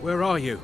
Where are you?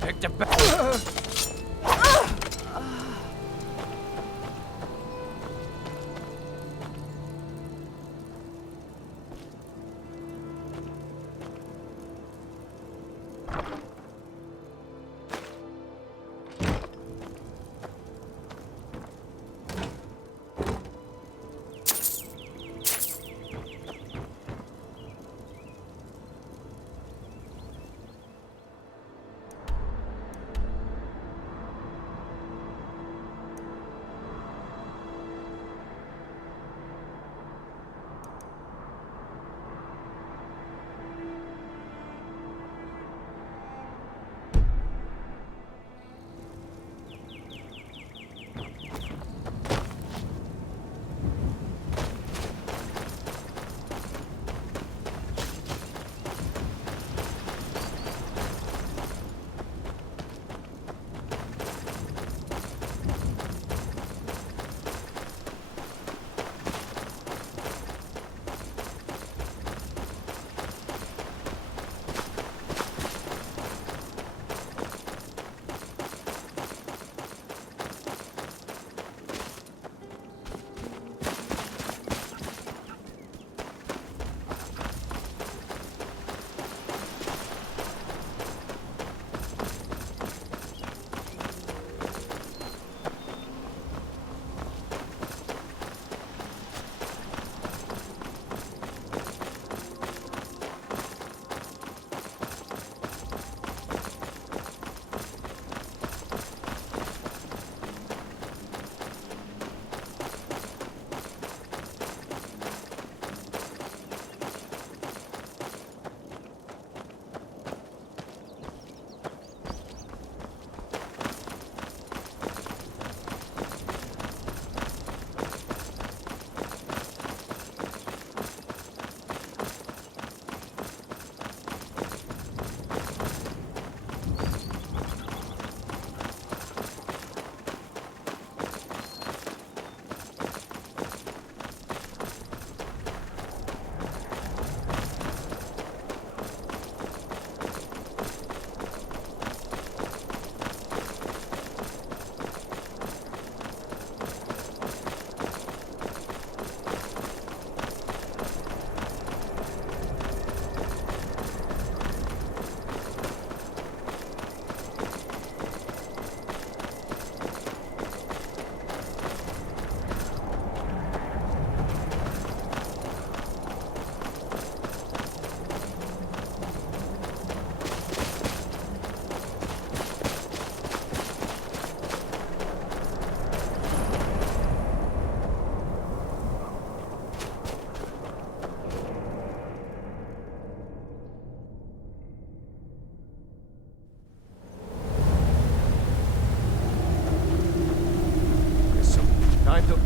Picked a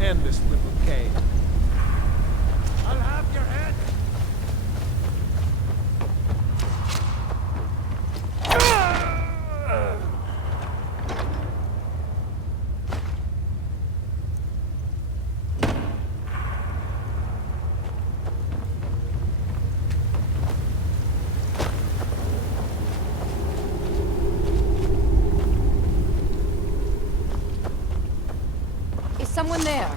end this little cave. I'll have your head! Is someone there?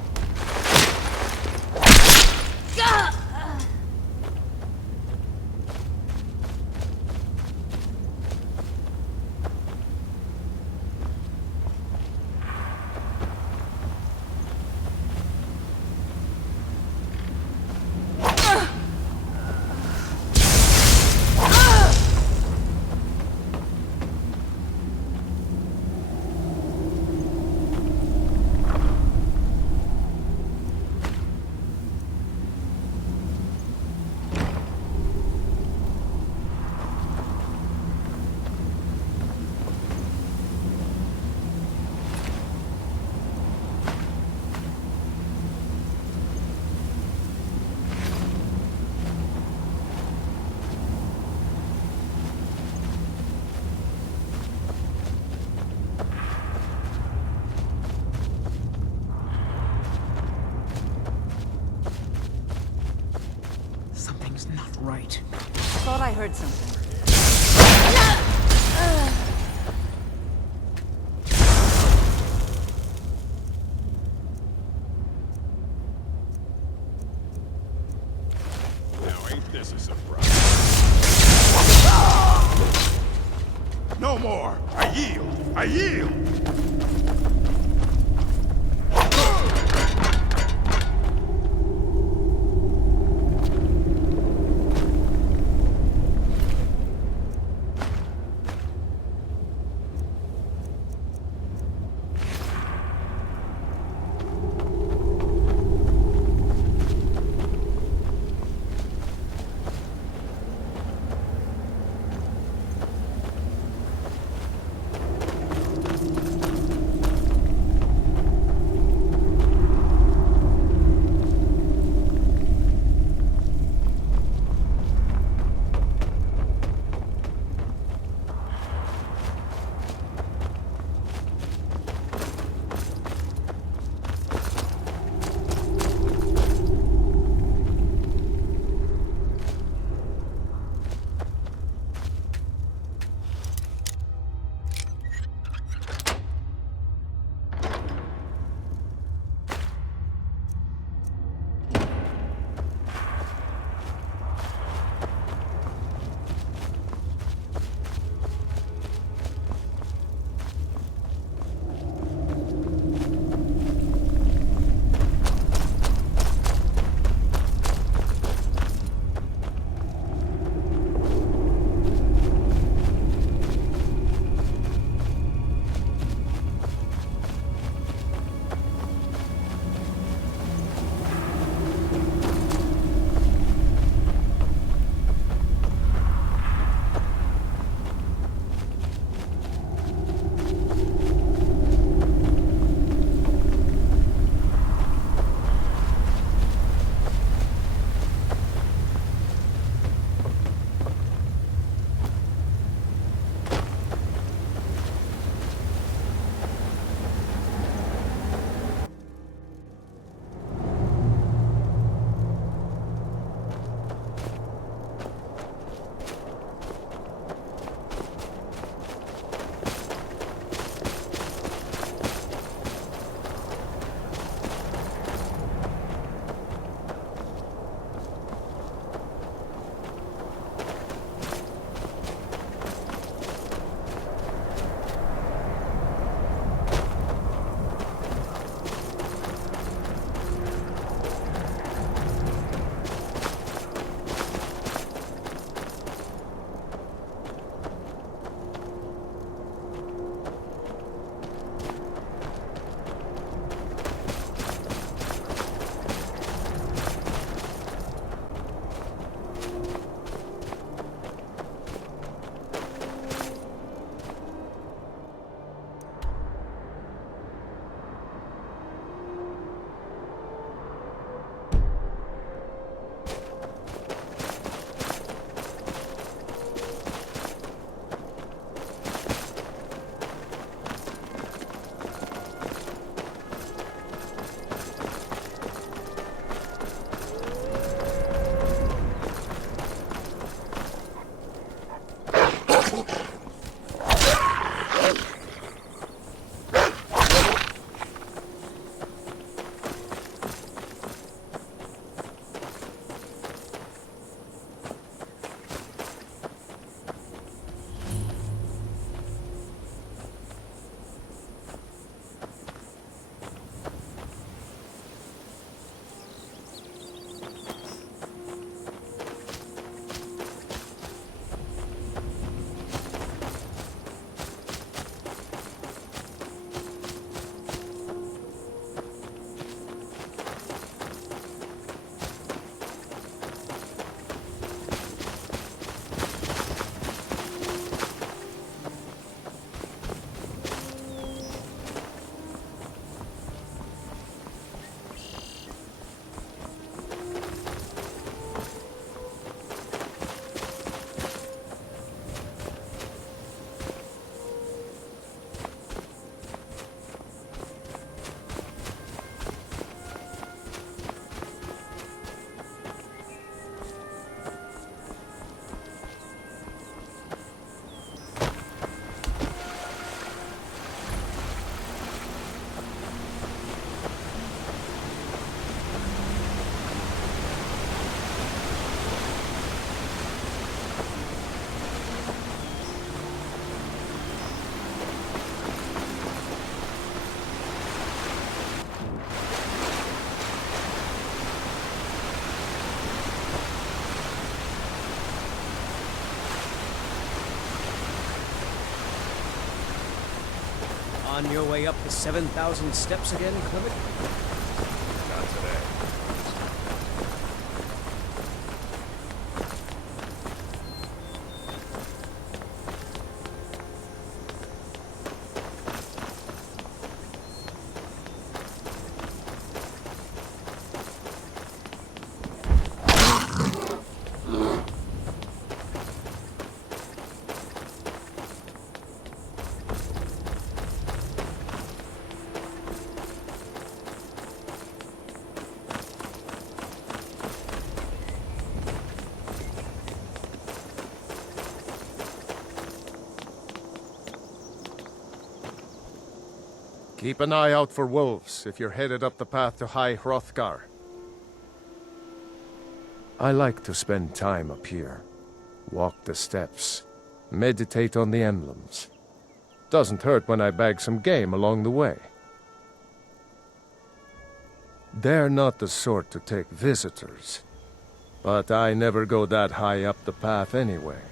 Something's not right. I thought I heard something. Now ain't this a surprise? No more! I yield! I yield! On your way up the 7,000 steps again, Clement? Not today. Keep an eye out for wolves if you're headed up the path to High Hrothgar. I like to spend time up here. Walk the steps. Meditate on the emblems. Doesn't hurt when I bag some game along the way. They're not the sort to take visitors. But I never go that high up the path anyway.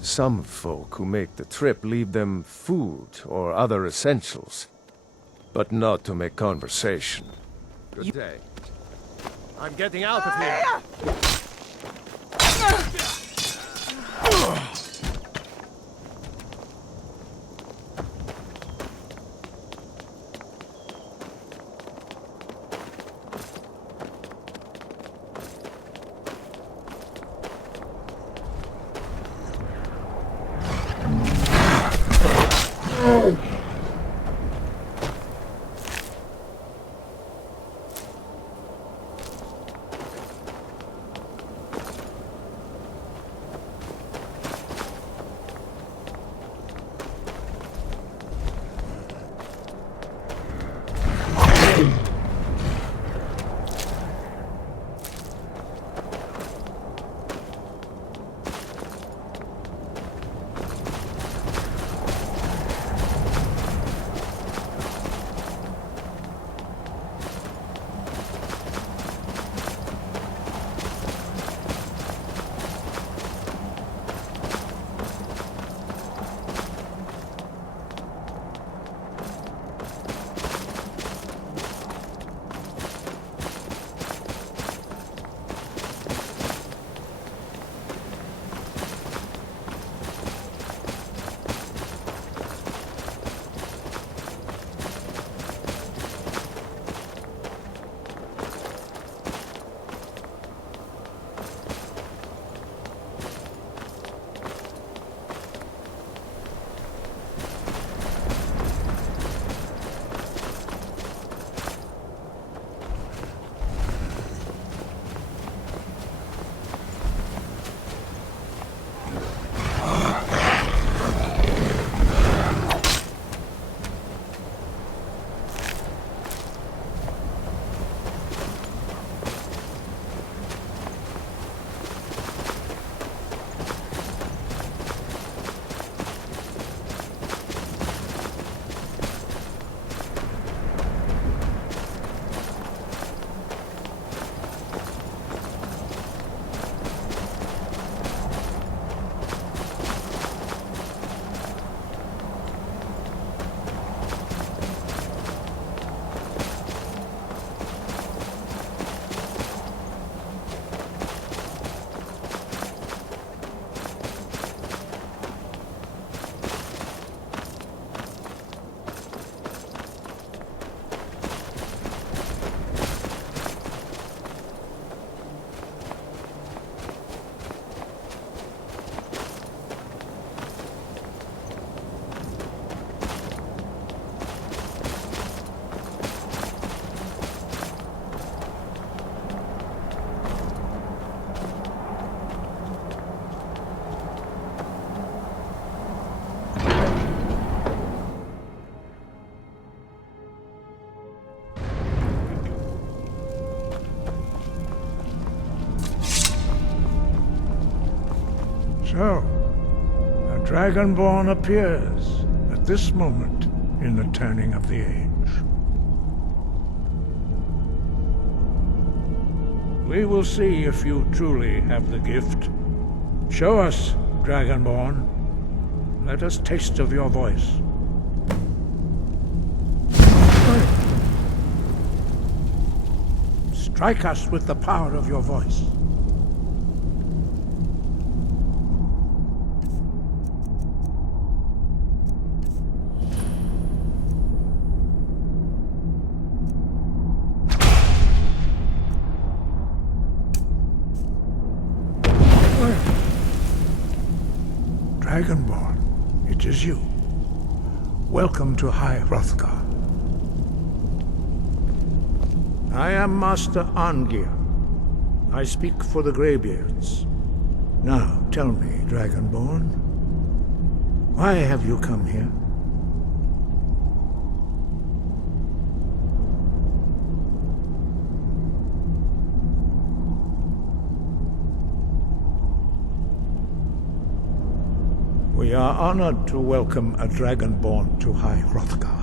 Some folk who make the trip leave them food or other essentials. But not to make conversation. Good day. I'm getting out of here! So, a Dragonborn appears at this moment in the turning of the age. We will see if you truly have the gift. Show us, Dragonborn. Let us taste of your voice. Strike us with the power of your voice. Dragonborn, it is you. Welcome to High Hrothgar. I am Master Arngeir. I speak for the Greybeards. Now, tell me, Dragonborn, why have you come here? We are honored to welcome a Dragonborn to High Hrothgar.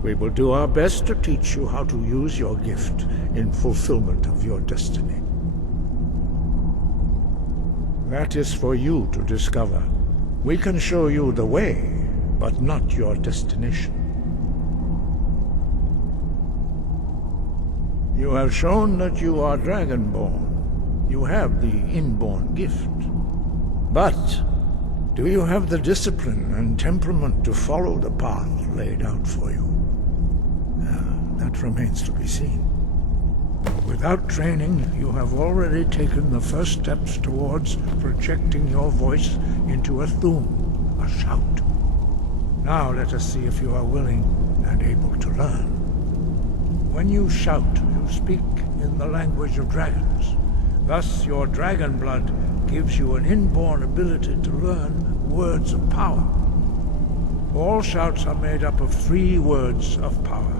We will do our best to teach you how to use your gift in fulfillment of your destiny. That is for you to discover. We can show you the way, but not your destination. You have shown that you are Dragonborn. You have the inborn gift. But do you have the discipline and temperament to follow the path laid out for you? That remains to be seen. Without training, you have already taken the first steps towards projecting your voice into a thum, a shout. Now let us see if you are willing and able to learn. When you shout, you speak in the language of dragons. Thus, your dragon blood gives you an inborn ability to learn words of power. All shouts are made up of 3 words of power.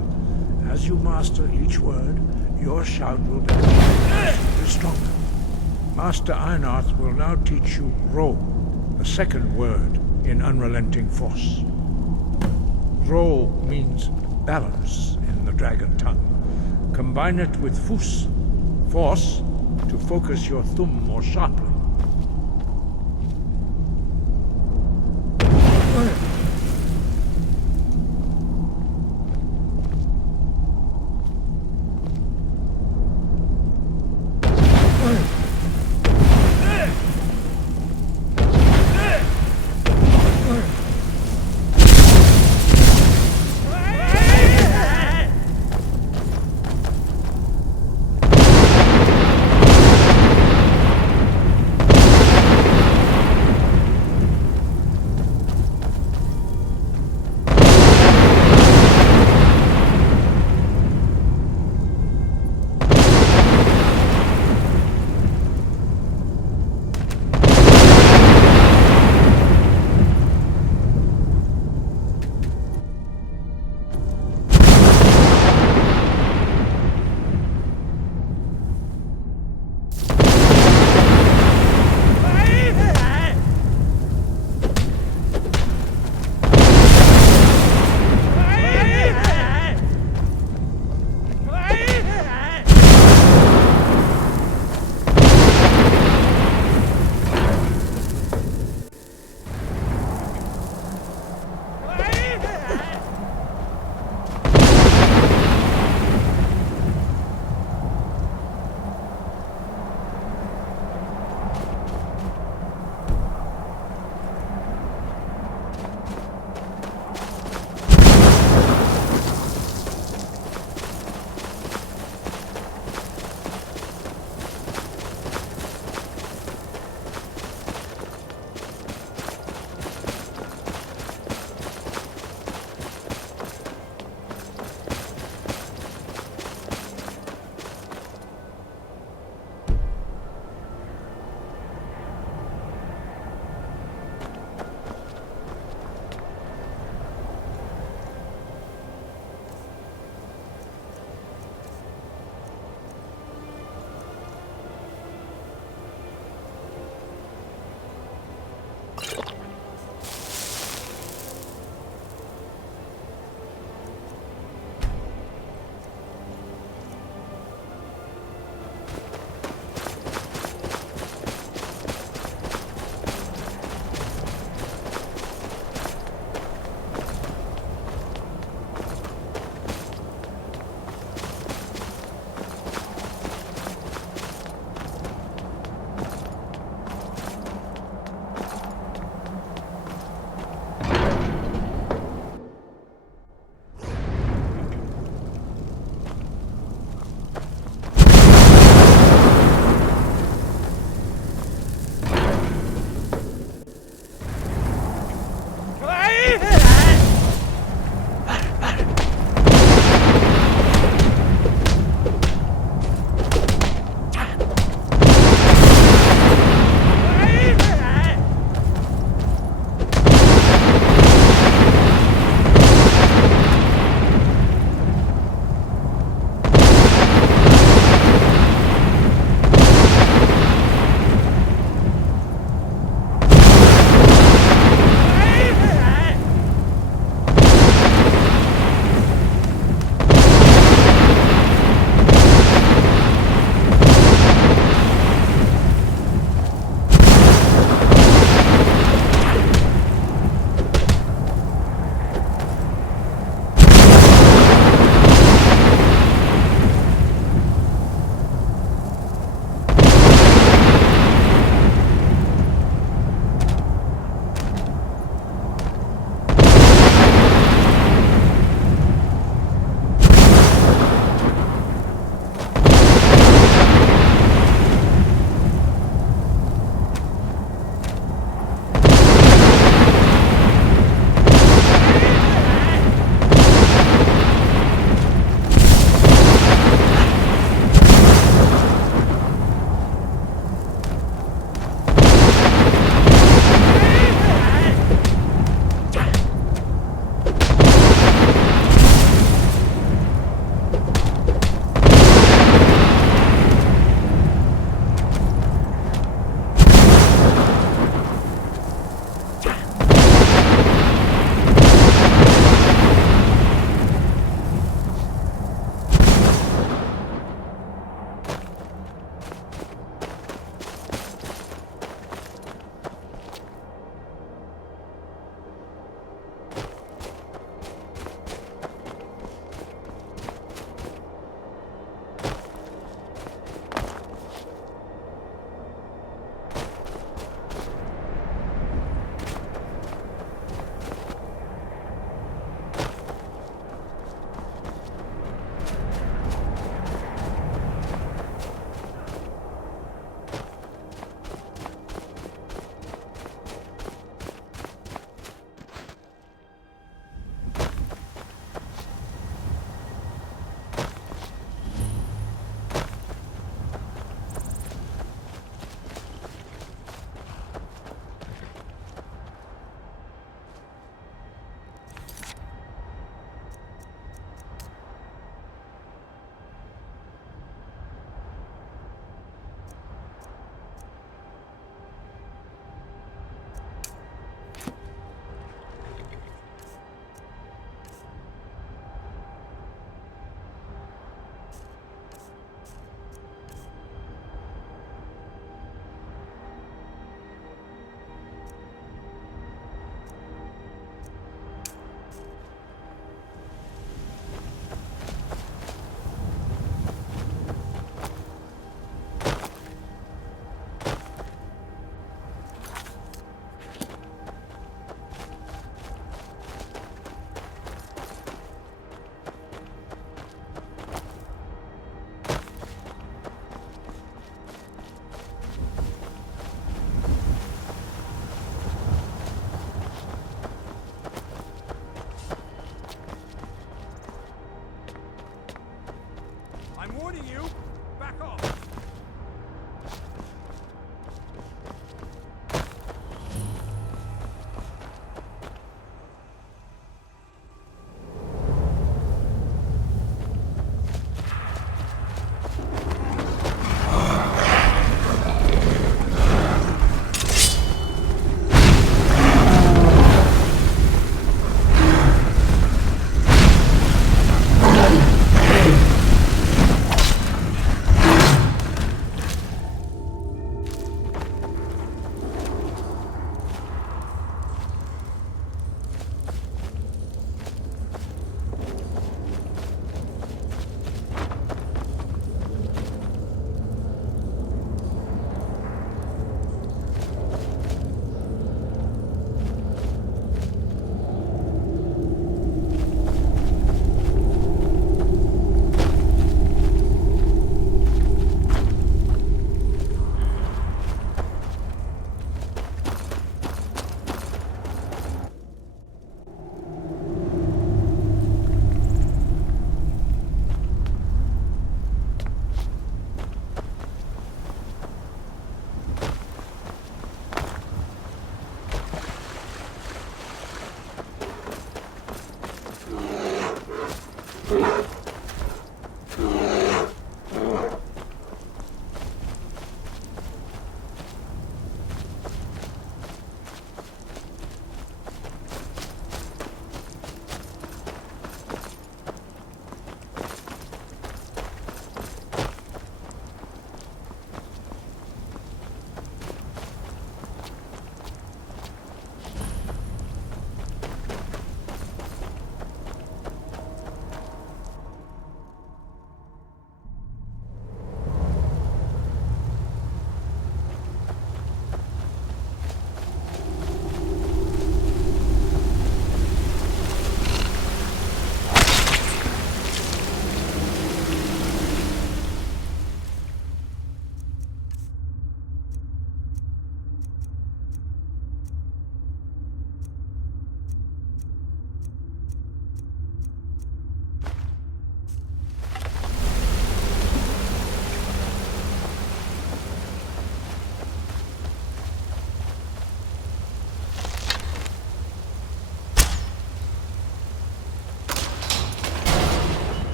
As you master each word, your shout will become stronger. Master Einarth will now teach you Ro, the second word in Unrelenting Force. Ro means balance in the dragon tongue. Combine it with Fus, force, to focus your thumb more sharply.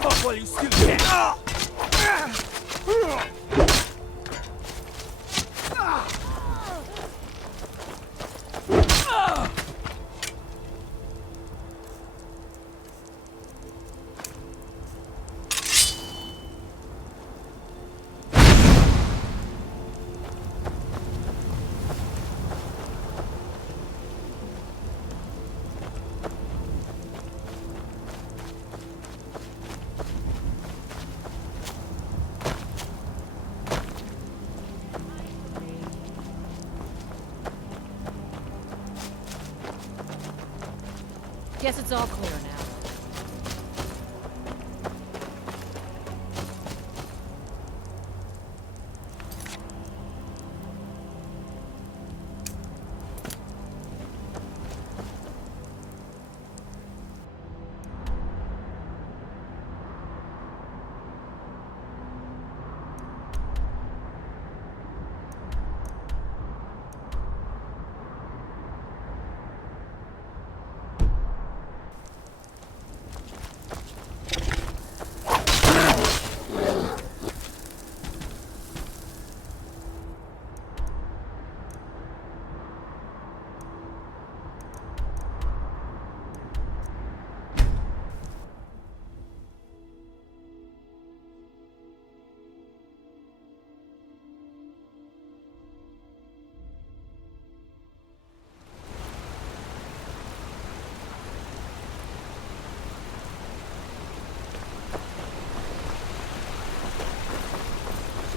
Give up while you still can! Guess it's all clear now.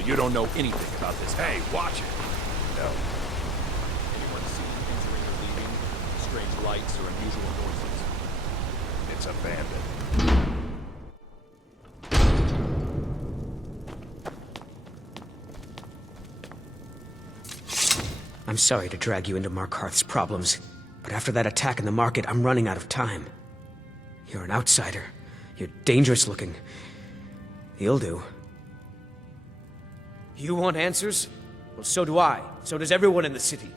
You don't know anything about this. Hey, watch it. No. Anyone seen entering or leaving? Strange lights or unusual noises? It's abandoned. I'm sorry to drag you into Markarth's problems, but after that attack in the market, I'm running out of time. You're an outsider. You're dangerous looking. You'll do. You want answers? Well, so do I. So does everyone in the city.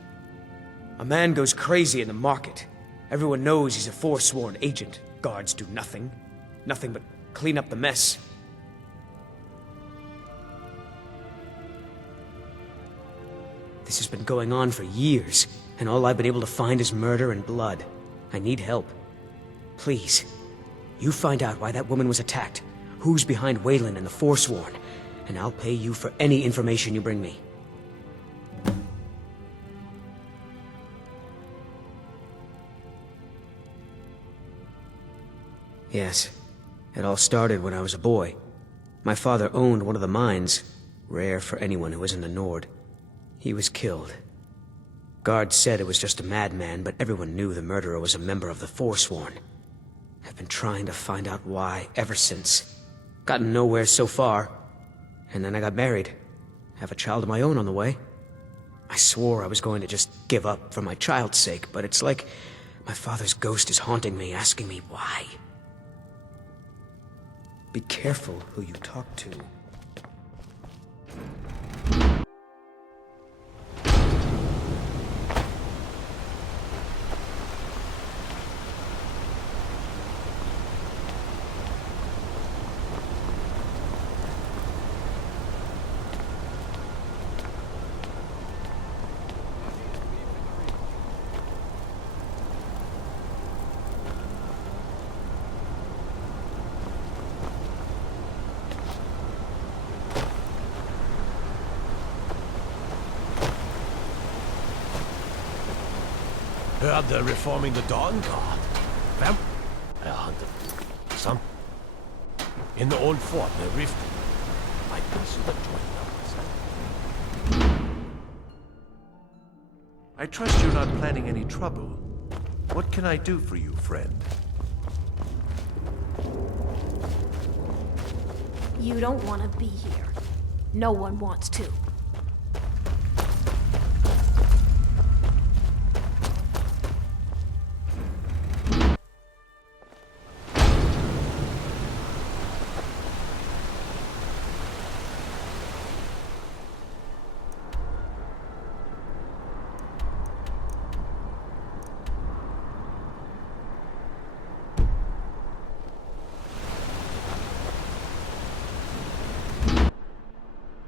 A man goes crazy in the market. Everyone knows he's a forsworn agent. Guards do nothing. Nothing but clean up the mess. This has been going on for years, and all I've been able to find is murder and blood. I need help. Please, you find out why that woman was attacked, who's behind Wayland and the Forsworn, and I'll pay you for any information you bring me. Yes, it all started when I was a boy. My father owned one of the mines, rare for anyone who isn't a Nord. He was killed. Guards said it was just a madman, but everyone knew the murderer was a member of the Forsworn. I've been trying to find out why ever since. Gotten nowhere so far. And then I got married. Have a child of my own on the way. I swore I was going to just give up for my child's sake, but it's like my father's ghost is haunting me, asking me why. Be careful who you talk to. Heard they're reforming the Dawn Guard. Vampire hunted. Some. In the old fort near Riften. Might consider joining up. I trust you're not planning any trouble. What can I do for you, friend? You don't want to be here. No one wants to.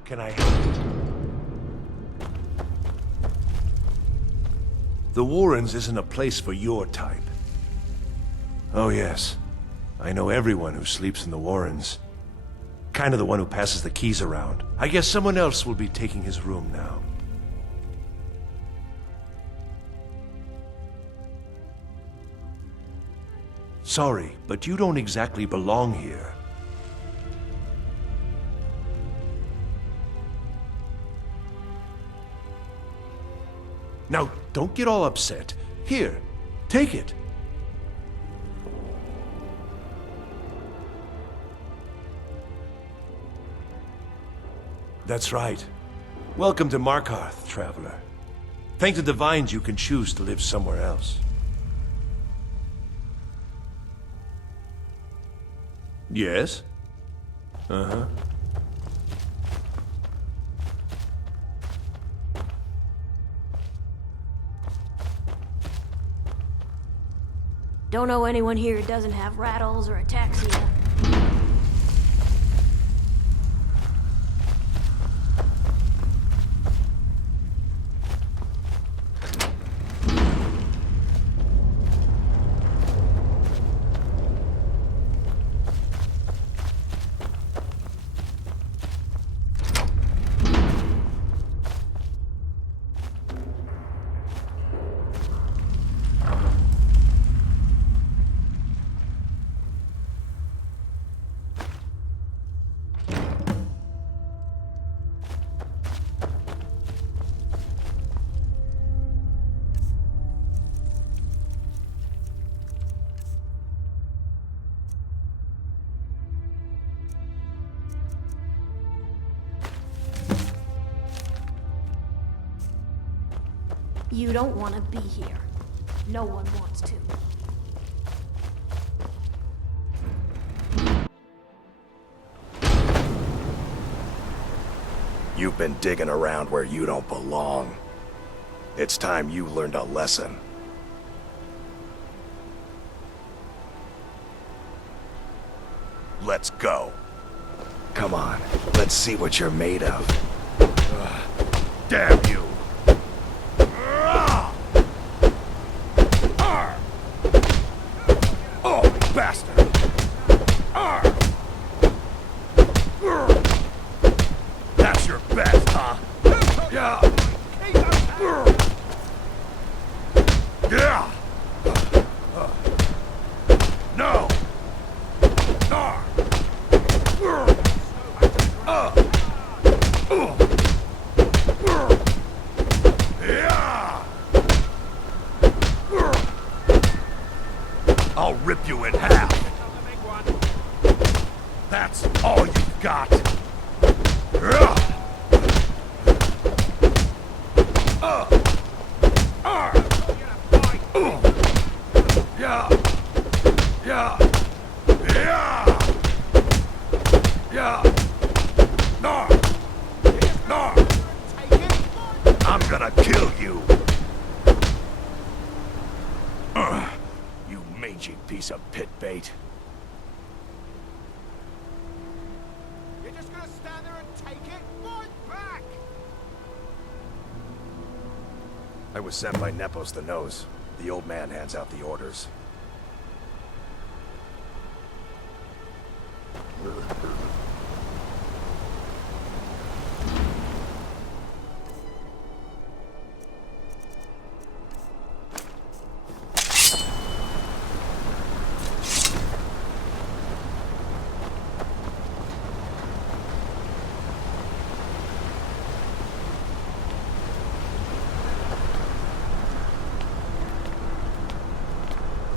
can I help you? The Warrens isn't a place for your type. Oh yes, I know everyone who sleeps in the Warrens. Kind of the one who passes the keys around. I guess someone else will be taking his room now. Sorry, but you don't exactly belong here. Now, don't get all upset. Here, take it. That's right. Welcome to Markarth, traveler. Thank the Divines you can choose to live somewhere else. Yes? Uh-huh. Don't know anyone here who doesn't have rattles or ataxia. You don't want to be here. No one wants to. You've been digging around where you don't belong. It's time you learned a lesson. Let's go. Come on, let's see what you're made of. Damn you! Oh, bastard! That's your best, huh? Yeah. Yeah. No. Yeah. I'll rip you in half. That's all you've got. Yeah. Yeah. Yeah. Yeah. No. No. I'm gonna kill you. You mangy piece of pit bait. You're just gonna stand there and take it? Fight back! I was sent by Nepos the Nose. The old man hands out the orders.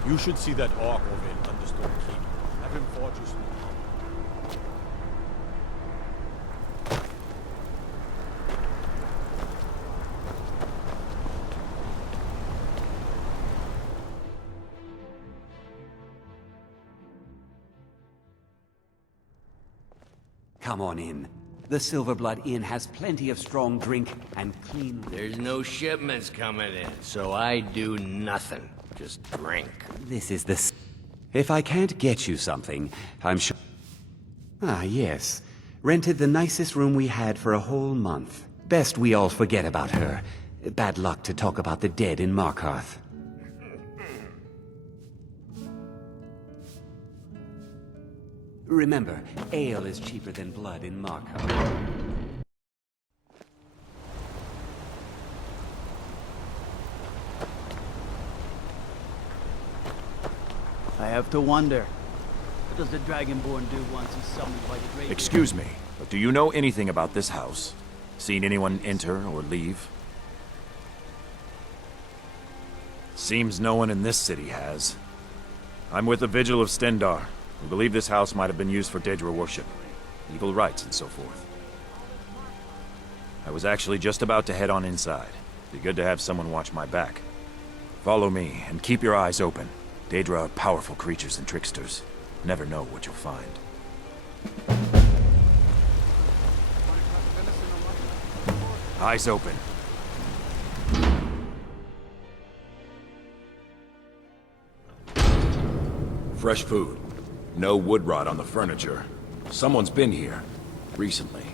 You should see that orc over in Thunderstone Keep. Have him forge you some armor. Come on in. The Silverblood Inn has plenty of strong drink and clean... There's no shipments coming in, so I do nothing. Just drink. This is the... If I can't get you something, I'm sure... Ah, yes. Rented the nicest room we had for a whole month. Best we all forget about her. Bad luck to talk about the dead in Markarth. Remember, ale is cheaper than blood in Markarth. I have to wonder, what does the Dragonborn do once he's summoned by the great... Excuse me, but do you know anything about this house? Seen anyone enter or leave? Seems no one in this city has. I'm with the Vigil of Stendar. We believe this house might have been used for Daedra worship, evil rites and so forth. I was actually just about to head on inside. Be good to have someone watch my back. Follow me, and keep your eyes open. Daedra are powerful creatures and tricksters. Never know what you'll find. Eyes open. Fresh food. No wood rot on the furniture. Someone's been here. Recently.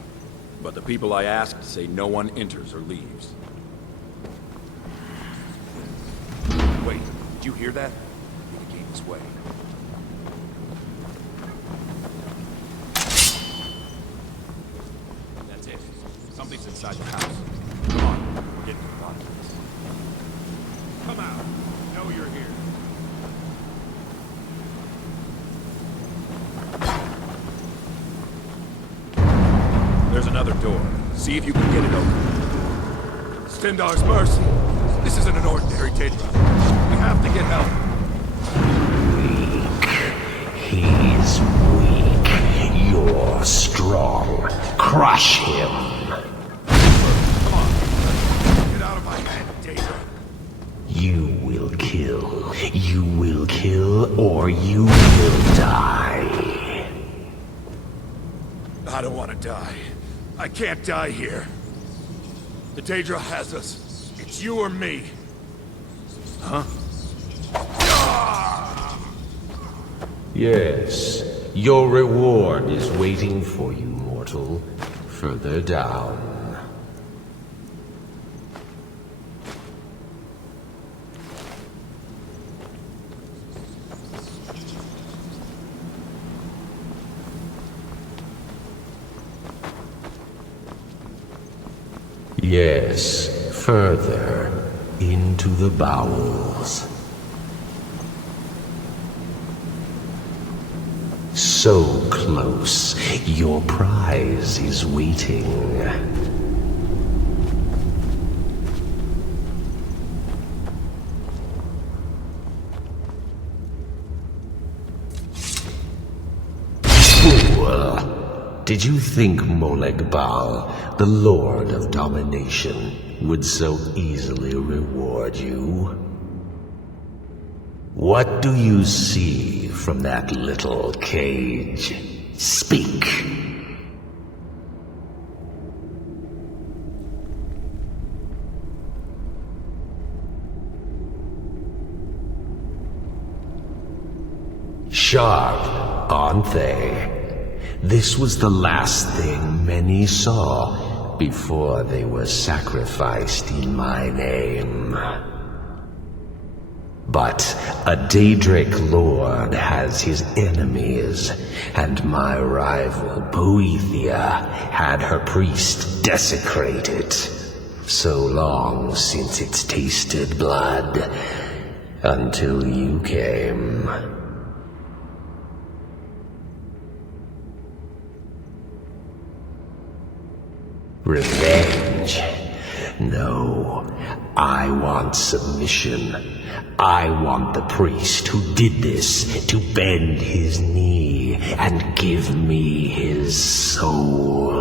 But the people I asked say no one enters or leaves. Wait, did you hear that? He came this way. That's it. Something's inside the house. Come on, we're getting to the bottom of this. Come out. Know you're here. There's another door. See if you can get it open. Stendar's mercy. This isn't an ordinary Daedra. We have to get help. He's weak. You're strong. Crush him. Come on. Get out of my hand, Daedra. You will kill. You will kill, or you will die. I don't want to die. I can't die here. The Daedra has us. It's you or me. Huh? Yes, your reward is waiting for you, mortal. Further down. Yes, further into the bowels. So close, your prize is waiting. Fool! Did you think Molegbal, the Lord of Domination, would so easily reward you? What do you see from that little cage? Speak! Sharp, aren't they? This was the last thing many saw before they were sacrificed in my name. But a Daedric lord has his enemies, and my rival Boethia had her priest desecrated. So long since it's tasted blood, until you came. Revenge? No, I want submission. I want the priest who did this to bend his knee and give me his soul.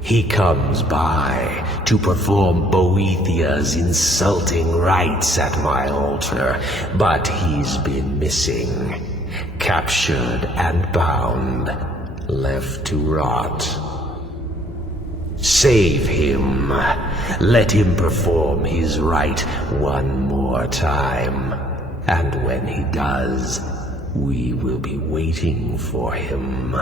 He comes by to perform Boethia's insulting rites at my altar, but he's been missing, captured and bound, left to rot. Save him. Let him perform his rite one more time. And when he does, we will be waiting for him.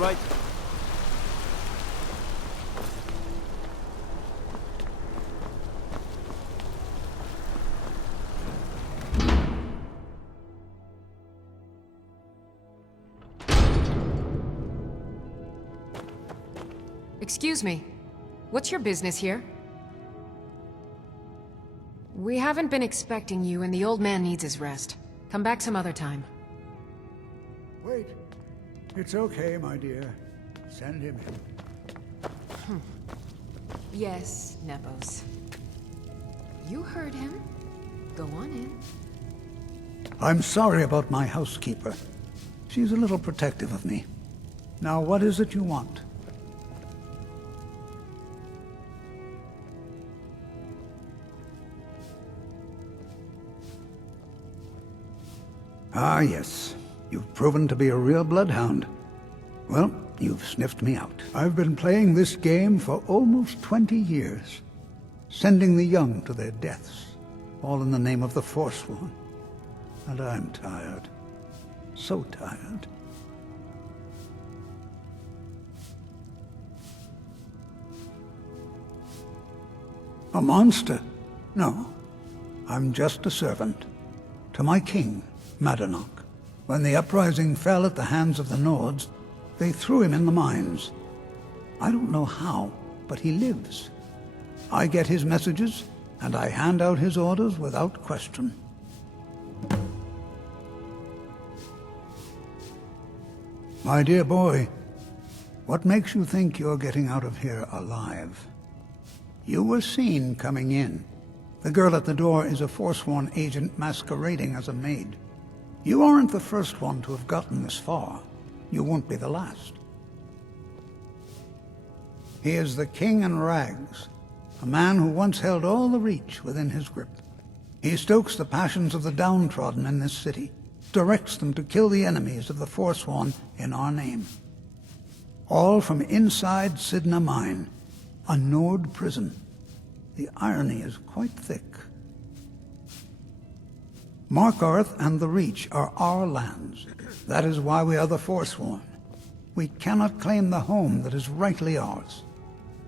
right? Excuse me. What's your business here? We haven't been expecting you, and the old man needs his rest. Come back some other time. Wait. It's okay, my dear. Send him in. Yes, Nepos. You heard him. Go on in. I'm sorry about my housekeeper. She's a little protective of me. Now, what is it you want? Ah, yes. You've proven to be a real bloodhound. Well, you've sniffed me out. I've been playing this game for almost 20 years, sending the young to their deaths, all in the name of the Forsworn. And I'm tired. So tired. A monster? No. I'm just a servant. To my king, Madanok. When the uprising fell at the hands of the Nords, they threw him in the mines. I don't know how, but he lives. I get his messages, and I hand out his orders without question. My dear boy, what makes you think you're getting out of here alive? You were seen coming in. The girl at the door is a Forsworn agent masquerading as a maid. You aren't the first one to have gotten this far. You won't be the last. He is the King in Rags, a man who once held all the Reach within his grip. He stokes the passions of the downtrodden in this city, directs them to kill the enemies of the Forsworn in our name. All from inside Sidna Mine, a Nord prison. The irony is quite thick. Markarth and the Reach are our lands. That is why we are the Forsworn. We cannot claim the home that is rightly ours.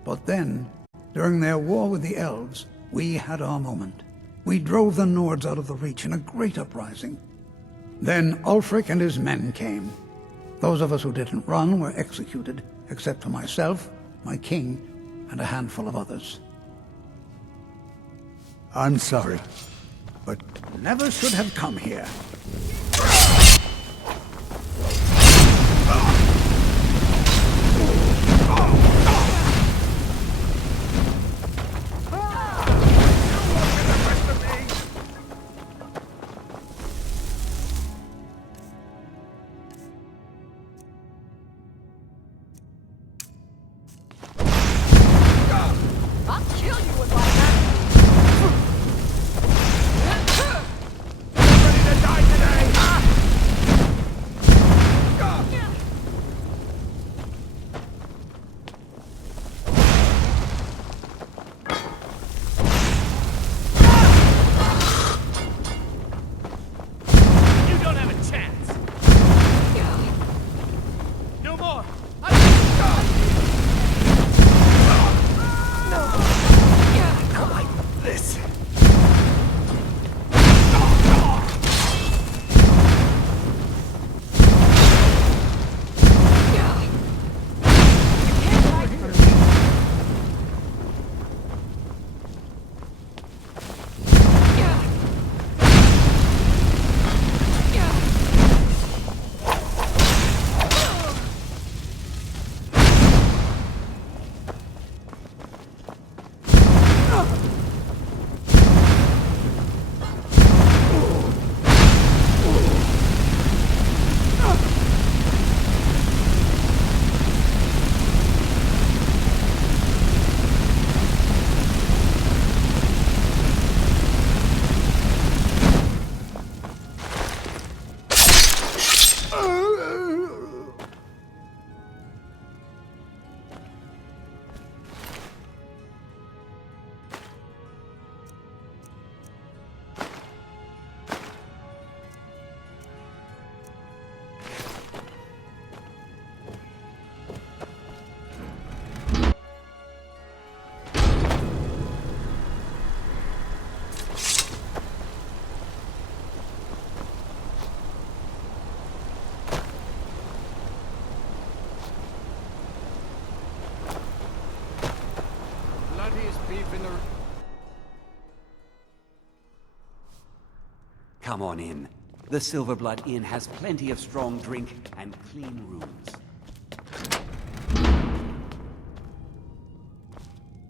But then, during their war with the Elves, we had our moment. We drove the Nords out of the Reach in a great uprising. Then Ulfric and his men came. Those of us who didn't run were executed, except for myself, my king, and a handful of others. I'm sorry, but never should have come here. Ready to die beef in the... Come on in. The Silverblood Inn has plenty of strong drink and clean rooms.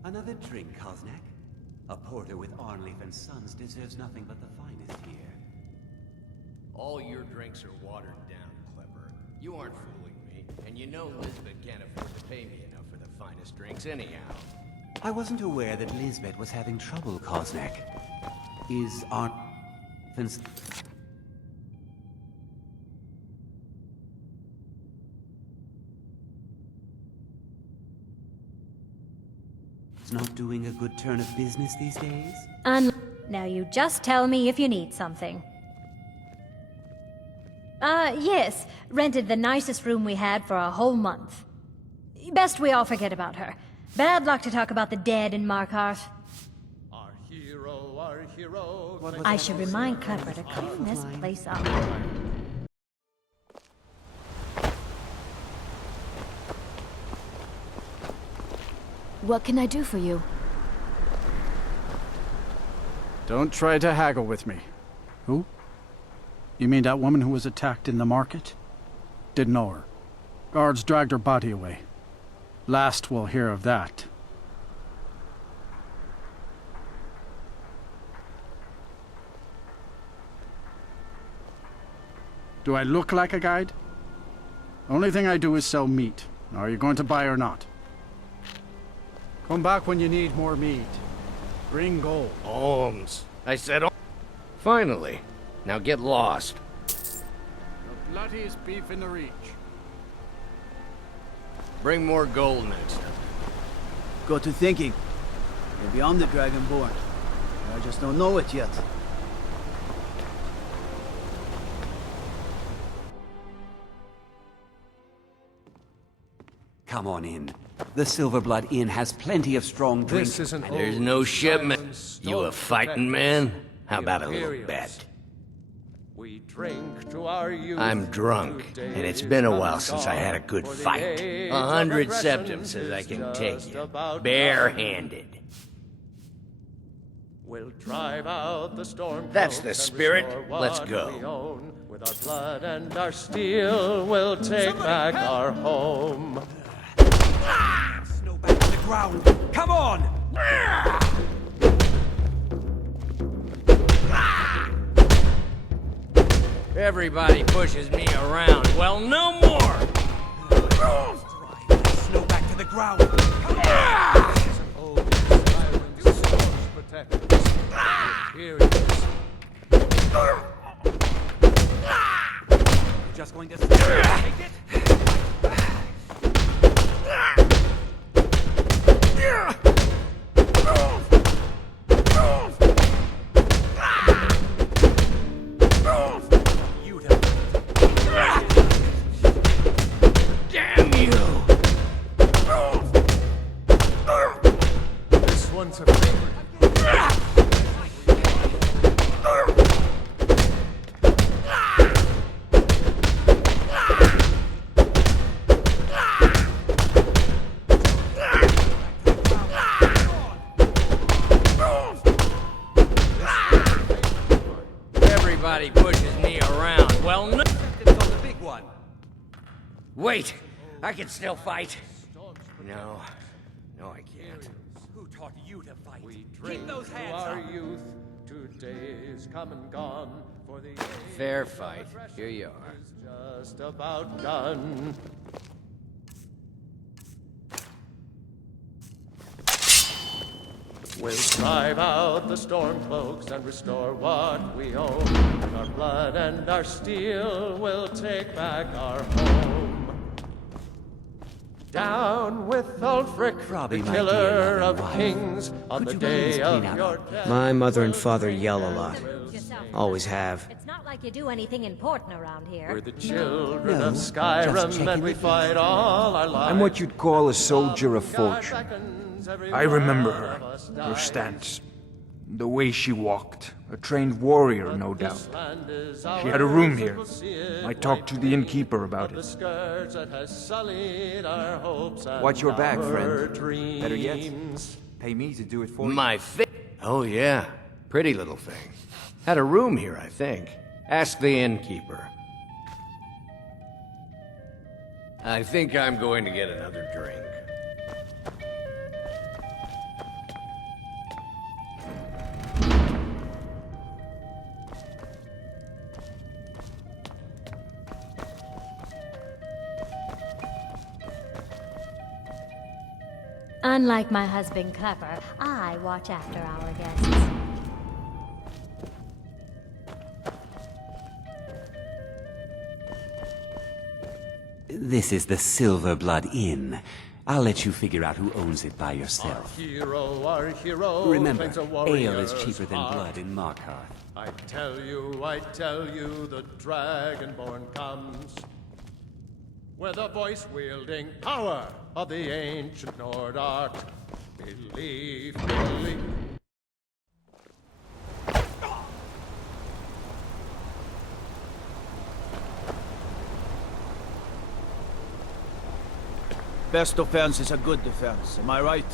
Another drink, Kosnak? A porter with Arnleif and Sons deserves nothing but the finest here. All your drinks are watered down, Clever. You aren't fooling me, and you know Lisbeth can't afford to pay me enough for the finest drinks anyhow. I wasn't aware that Lisbeth was having trouble, Kosnak. Is Arnleif and... not doing a good turn of business these days? Now you just tell me if you need something. Yes. Rented the nicest room we had for a whole month. Best we all forget about her. Bad luck to talk about the dead in Markarth. Our hero. I should remind Clever to clean this place up. What can I do for you? Don't try to haggle with me. Who? You mean that woman who was attacked in the market? Didn't know her. Guards dragged her body away. Last we'll hear of that. Do I look like a guide? Only thing I do is sell meat. Are you going to buy or not? Come back when you need more meat. Bring gold. Holmes. I said... Finally. Now get lost. The bloodiest beef in the Reach. Bring more gold next time. Got to thinking. Maybe I'm the Dragonborn. I just don't know it yet. Come on in. The Silverblood Inn has plenty of strong drink. There's no shipment. You a fighting man? How about a little bet? We drink to our youth. I'm drunk, and it's been a while since I had a good fight. 100 septims says I can take you, barehanded. We'll drive out the storm. That's the spirit. Let's go. With our blood and our steel, we'll take back our home. Snow back to the ground. Come on! Everybody pushes me around. Well, no more! Snow back to the ground. Come on! Just going to take it? Damn you! This one's a favorite. Everybody pushes me around. Well, no. The big one. Wait, I can still fight. No, I can't. Who taught you to fight? We drink Keep those hands to our up. youth. 2 days come and gone. For the Fair fight. Here you are. is just about done. We'll drive out the storm cloaks and restore what we own. With our blood and our steel, we'll take back our home. Down with Ulfric, Robbie, the my killer dear of wife. kings, on Could the you please day clean of up? your death. My mother and father yell a lot. Yourself. Always have. It's not like you do anything important around here. We're the children No, of just Skyrim, checking and we the fight all our lives. I'm what you'd call a soldier of fortune. I remember her, her stance, the way she walked. A trained warrior, no doubt. She had a room here. I talked to the innkeeper about it. Watch your back, friend. Better Better yet, pay me to do it for you. Oh yeah, pretty little thing. Had a room here, I think. Ask the innkeeper. I think I'm going to get another drink. Unlike my husband Clever, I watch after our guests. This is the Silver Blood Inn. I'll let you figure out who owns it by yourself. Our hero Remember, claims a ale is warrior's cheaper than heart. blood in Markarth. I tell you, the Dragonborn comes. With the voice-wielding power of the ancient Nord art. Believe. Best defense is a good defense, am I right?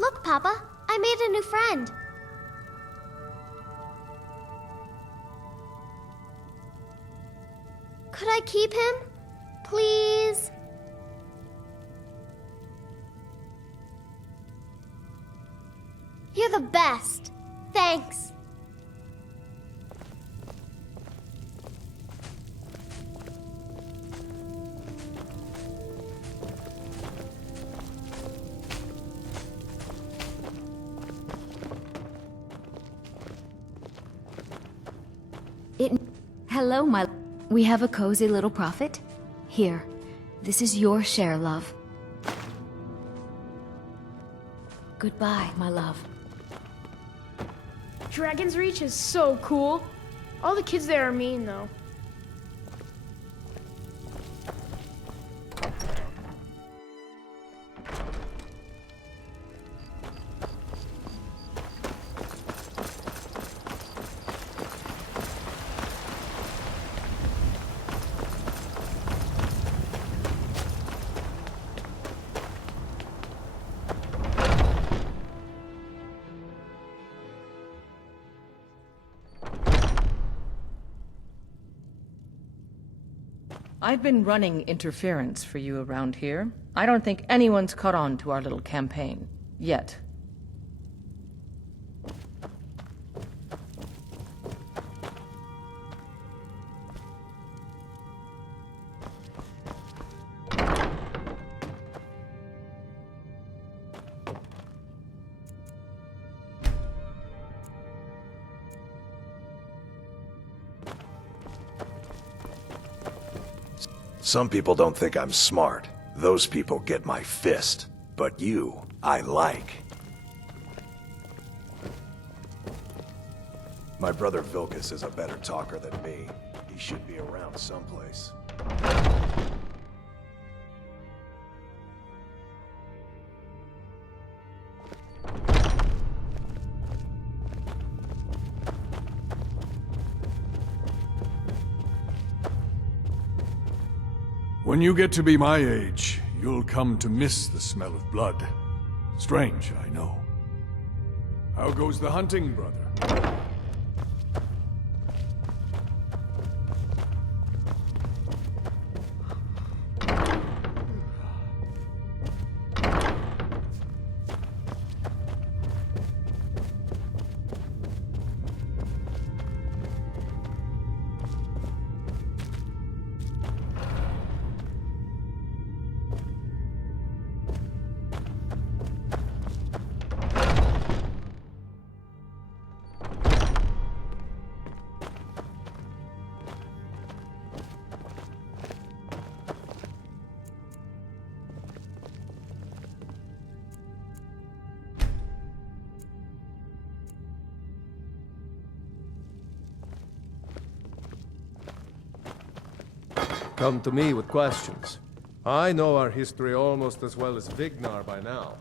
Look, Papa, I made a new friend. Could I keep him? Please? You're the best. Thanks. Hello, my... We have a cozy little prophet. Here, this is your share, love. Goodbye, my love. Dragon's Reach is so cool. All the kids there are mean, though. I've been running interference for you around here. I don't think anyone's caught on to our little campaign. Yet. Some people don't think I'm smart. Those people get my fist. But you, I like. My brother Vilkas is a better talker than me. He should be around someplace. When you get to be my age, you'll come to miss the smell of blood. Strange, I know. How goes the hunting, brother? Come to me with questions. I know our history almost as well as Vignar by now.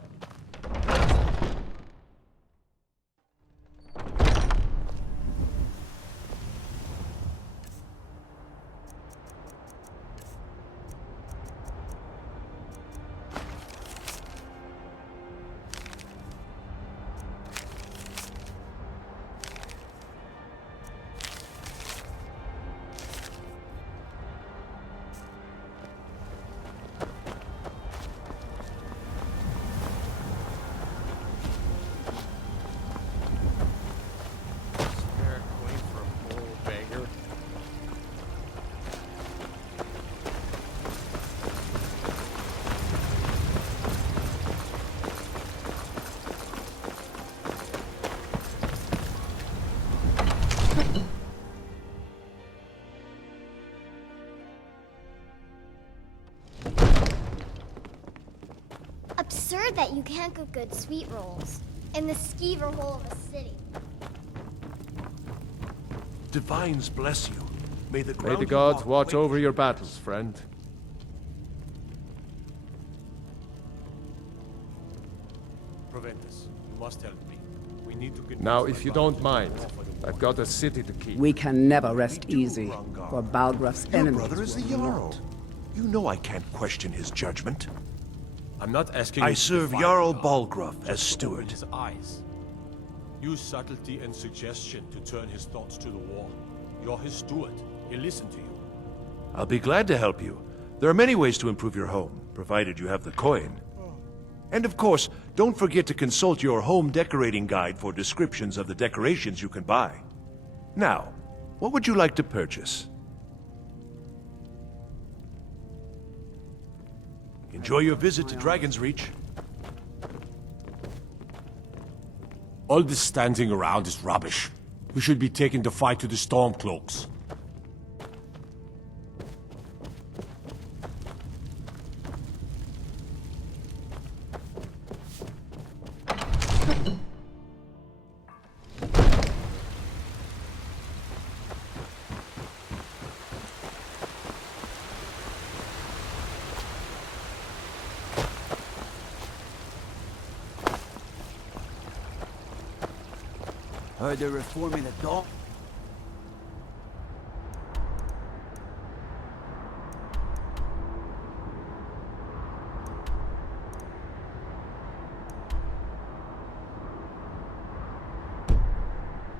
Absurd that you can't cook good sweet rolls in the skeever hole of a city. Divines bless you. May the May the gods watch over your battles, friend. Proventus, you must help me. We need to get Now, if you don't mind, I've got a city to keep. We can never rest easy, for Balgraf's Your enemies brother is the will Jarl. not. You know I can't question his judgment. I'm not asking I you to serve defy Jarl God, Balgraf as just to open steward. his eyes. Use subtlety and suggestion to turn his thoughts to the wall. You're his steward. He'll listen to you. I'll be glad to help you. There are many ways to improve your home, provided you have the coin. And of course, don't forget to consult your home decorating guide for descriptions of the decorations you can buy. Now, what would you like to purchase? Enjoy your visit to Dragon's Reach. All this standing around is rubbish. We should be taking the fight to the Stormcloaks. Heard they're reforming the dog.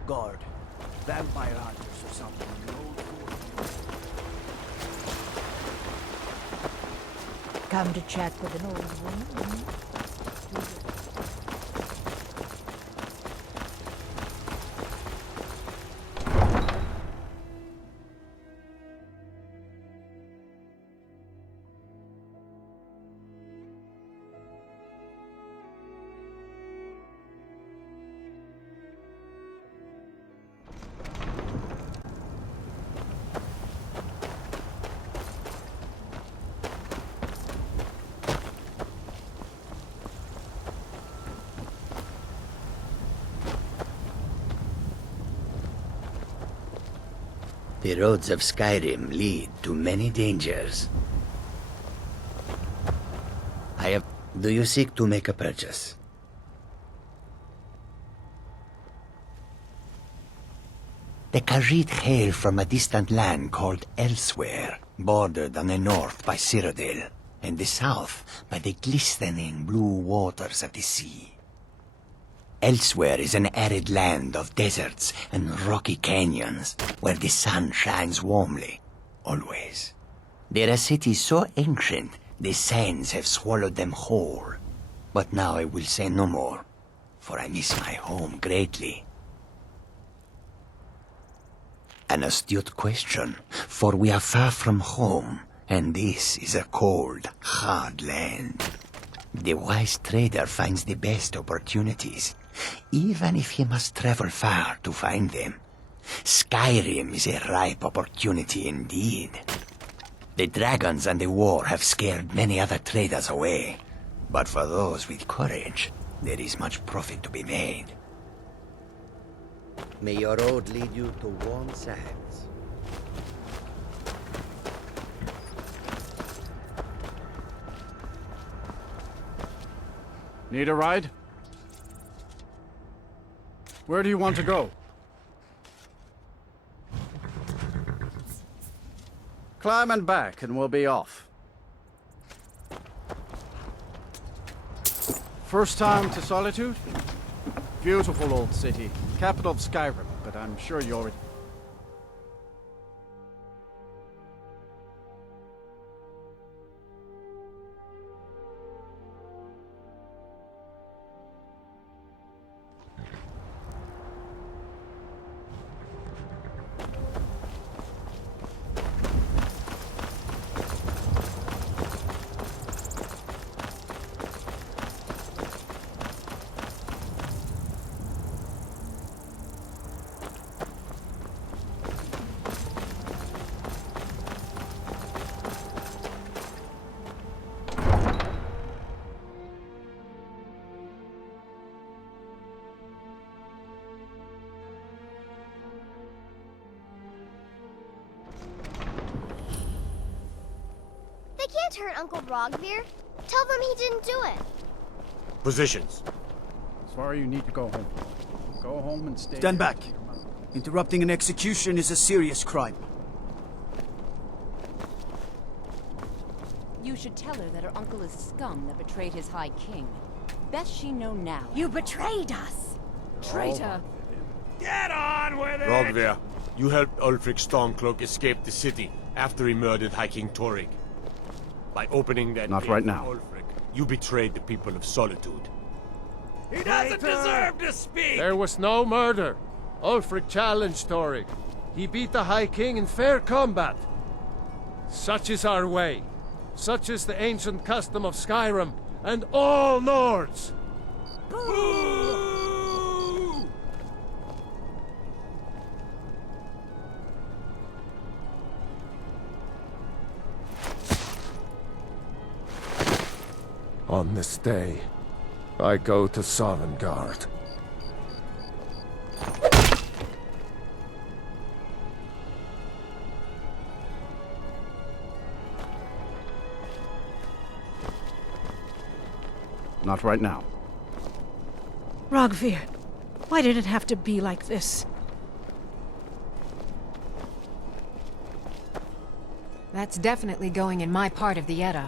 Guard. Vampire hunters or something. Come to chat with an old woman. The roads of Skyrim lead to many dangers. Do you seek to make a purchase? The Khajiit hail from a distant land called Elsewhere, bordered on the north by Cyrodiil, and the south by the glistening blue waters of the sea. Elsewhere is an arid land of deserts and rocky canyons, where the sun shines warmly, always. There are cities so ancient, the sands have swallowed them whole. But now I will say no more, for I miss my home greatly. An astute question, for we are far from home, and this is a cold, hard land. The wise trader finds the best opportunities, even if he must travel far to find them. Skyrim is a ripe opportunity indeed. The dragons and the war have scared many other traders away, but for those with courage, there is much profit to be made. May your road lead you to warm sands. Need a ride? Where do you want to go? Climb and back, and we'll be off. First time to Solitude? Beautiful old city, capital of Skyrim, but I'm sure you already... They can't hurt Uncle Rogvir. Tell them he didn't do it. Positions. Sorry, you need to go home. Go home and stay... Stand back. Interrupting an execution is a serious crime. You should tell her that her uncle is scum that betrayed his High King. Best she know now. You betrayed us! Traitor! Get on with it! Rogvir, you helped Ulfric Stormcloak escape the city after he murdered High King Torrig. By opening that Not gate right for now. Ulfric, you betrayed the people of Solitude. He doesn't deserve to speak! There was no murder. Ulfric challenged Torrig. He beat the High King in fair combat. Such is our way. Such is the ancient custom of Skyrim and all Nords. Boo! On this day, I go to Sovngarde. Not right now. Rogvir, why did it have to be like this? That's definitely going in my part of the Edda.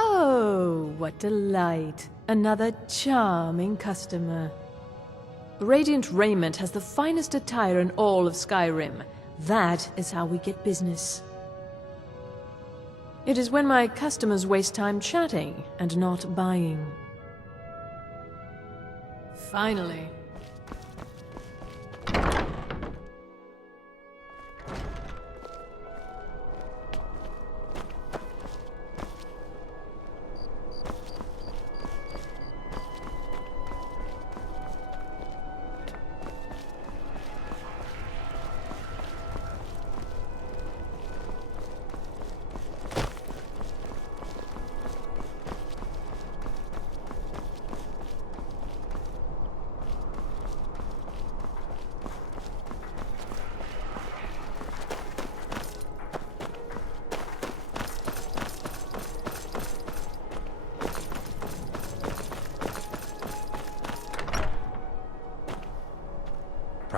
Oh, what delight. Another charming customer. Radiant Raiment has the finest attire in all of Skyrim. That is how we get business. It is when my customers waste time chatting and not buying. Finally.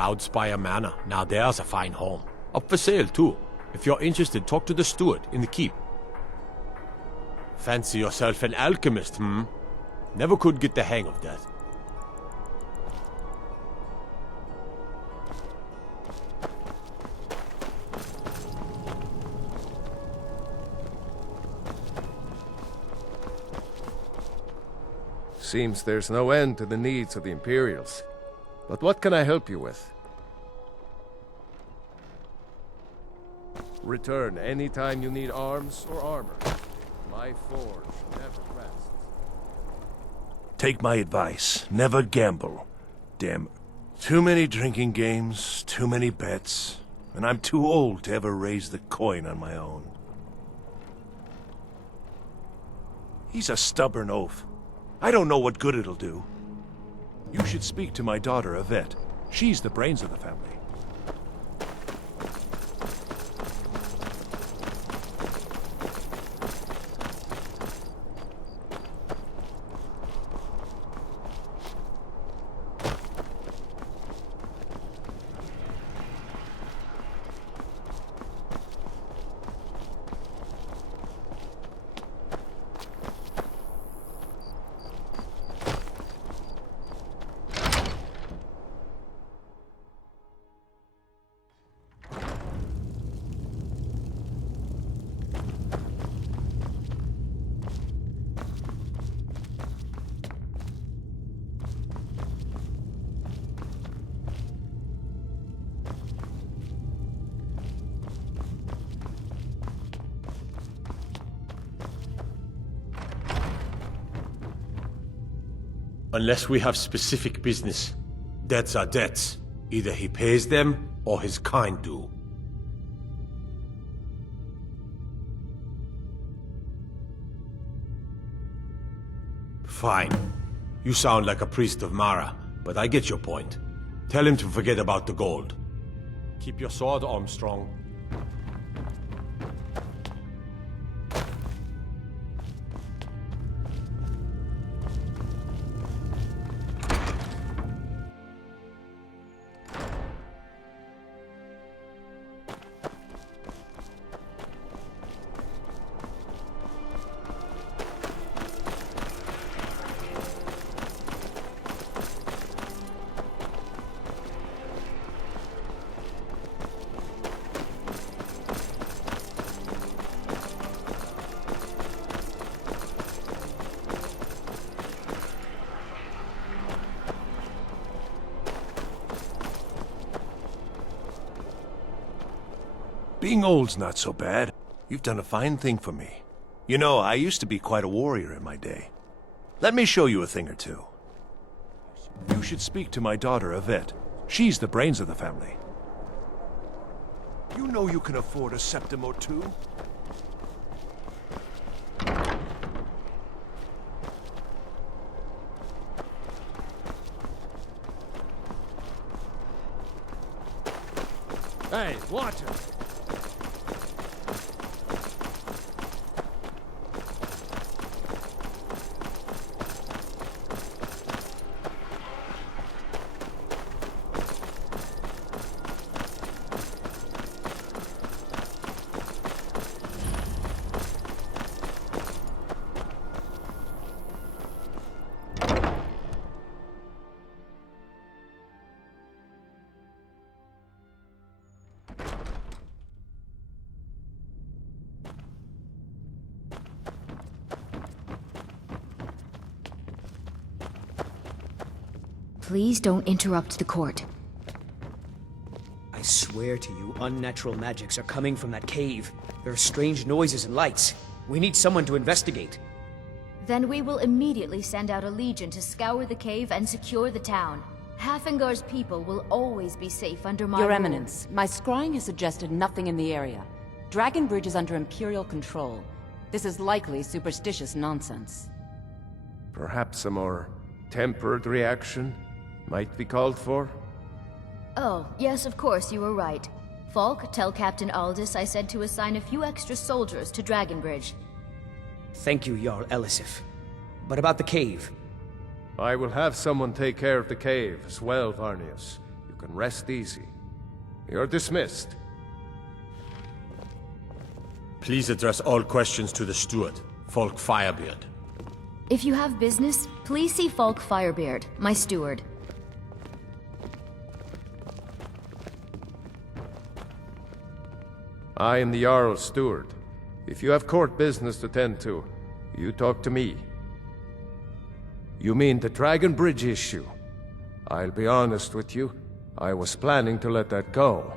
Proudspire Manor. Now there's a fine home. Up for sale, too. If you're interested, talk to the steward in the keep. Fancy yourself an alchemist, hmm? Never could get the hang of that. Seems there's no end to the needs of the Imperials. But what can I help you with? Return anytime you need arms or armor. My forge never rests. Take my advice. Never gamble. Damn. Too many drinking games, too many bets, and I'm too old to ever raise the coin on my own. He's a stubborn oaf. I don't know what good it'll do. You should speak to my daughter, Yvette. She's the brains of the family. Unless we have specific business. Debts are debts. Either he pays them, or his kind do. Fine. You sound like a priest of Mara, but I get your point. Tell him to forget about the gold. Keep your sword, Armstrong. Being old's not so bad. You've done a fine thing for me. You know, I used to be quite a warrior in my day. Let me show you a thing or two. You should speak to my daughter, Yvette. She's the brains of the family. You know you can afford a septim or two. Hey, watch it! Please don't interrupt the court. I swear to you, unnatural magics are coming from that cave. There are strange noises and lights. We need someone to investigate. Then we will immediately send out a legion to scour the cave and secure the town. Hafengar's people will always be safe under my Your rule. Eminence, my scrying has suggested nothing in the area. Dragon Bridge is under Imperial control. This is likely superstitious nonsense. Perhaps a more tempered reaction might be called for? Oh, yes, of course, you were right. Falk, tell Captain Aldous I said to assign a few extra soldiers to Dragonbridge. Thank you, Jarl Elisif. But about the cave? I will have someone take care of the cave as well, Varnius. You can rest easy. You're dismissed. Please address all questions to the steward, Folk Firebeard. If you have business, please see Falk Firebeard, my steward. I am the Jarl's steward. If you have court business to tend to, you talk to me. You mean the Dragon Bridge issue? I'll be honest with you, I was planning to let that go.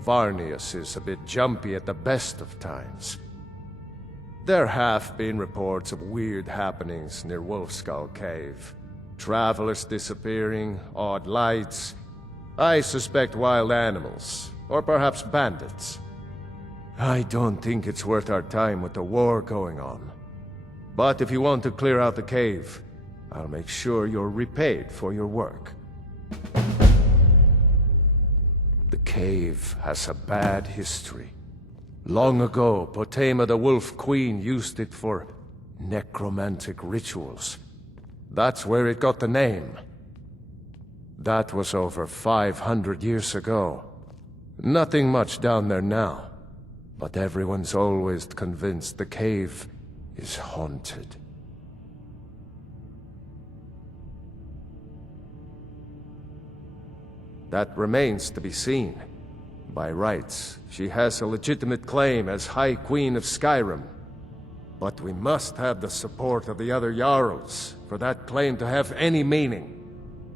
Varnius is a bit jumpy at the best of times. There have been reports of weird happenings near Wolfskull Cave. Travelers disappearing, odd lights. I suspect wild animals, or perhaps bandits. I don't think it's worth our time with the war going on. But if you want to clear out the cave, I'll make sure you're repaid for your work. The cave has a bad history. Long ago, Potema the Wolf Queen used it for necromantic rituals. That's where it got the name. That was over 500 years ago. Nothing much down there now, but everyone's always convinced the cave is haunted. That remains to be seen. By rights, she has a legitimate claim as High Queen of Skyrim. But we must have the support of the other Jarls for that claim to have any meaning.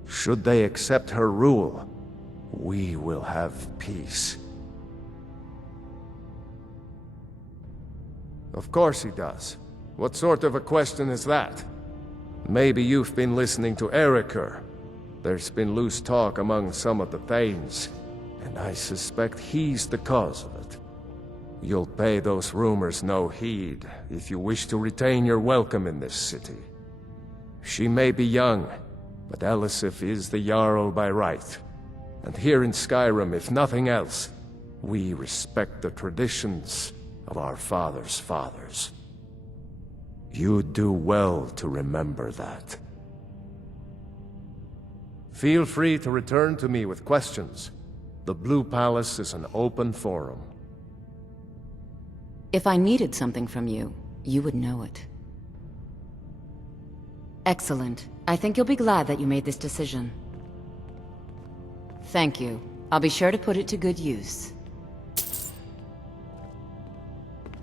Should they accept her rule, we will have peace. Of course he does. What sort of a question is that? Maybe you've been listening to Erikur. There's been loose talk among some of the Thanes, and I suspect he's the cause of it. You'll pay those rumors no heed if you wish to retain your welcome in this city. She may be young, but Elisif is the Jarl by right. And here in Skyrim, if nothing else, we respect the traditions of our fathers' fathers. You'd do well to remember that. Feel free to return to me with questions. The Blue Palace is an open forum. If I needed something from you, you would know it. Excellent. I think you'll be glad that you made this decision. Thank you. I'll be sure to put it to good use.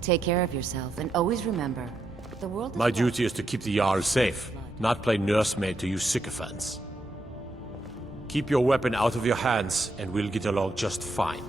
Take care of yourself, and always remember, the world is... My duty is to keep the Jarl safe, not play nursemaid to you sycophants. Keep your weapon out of your hands, and we'll get along just fine.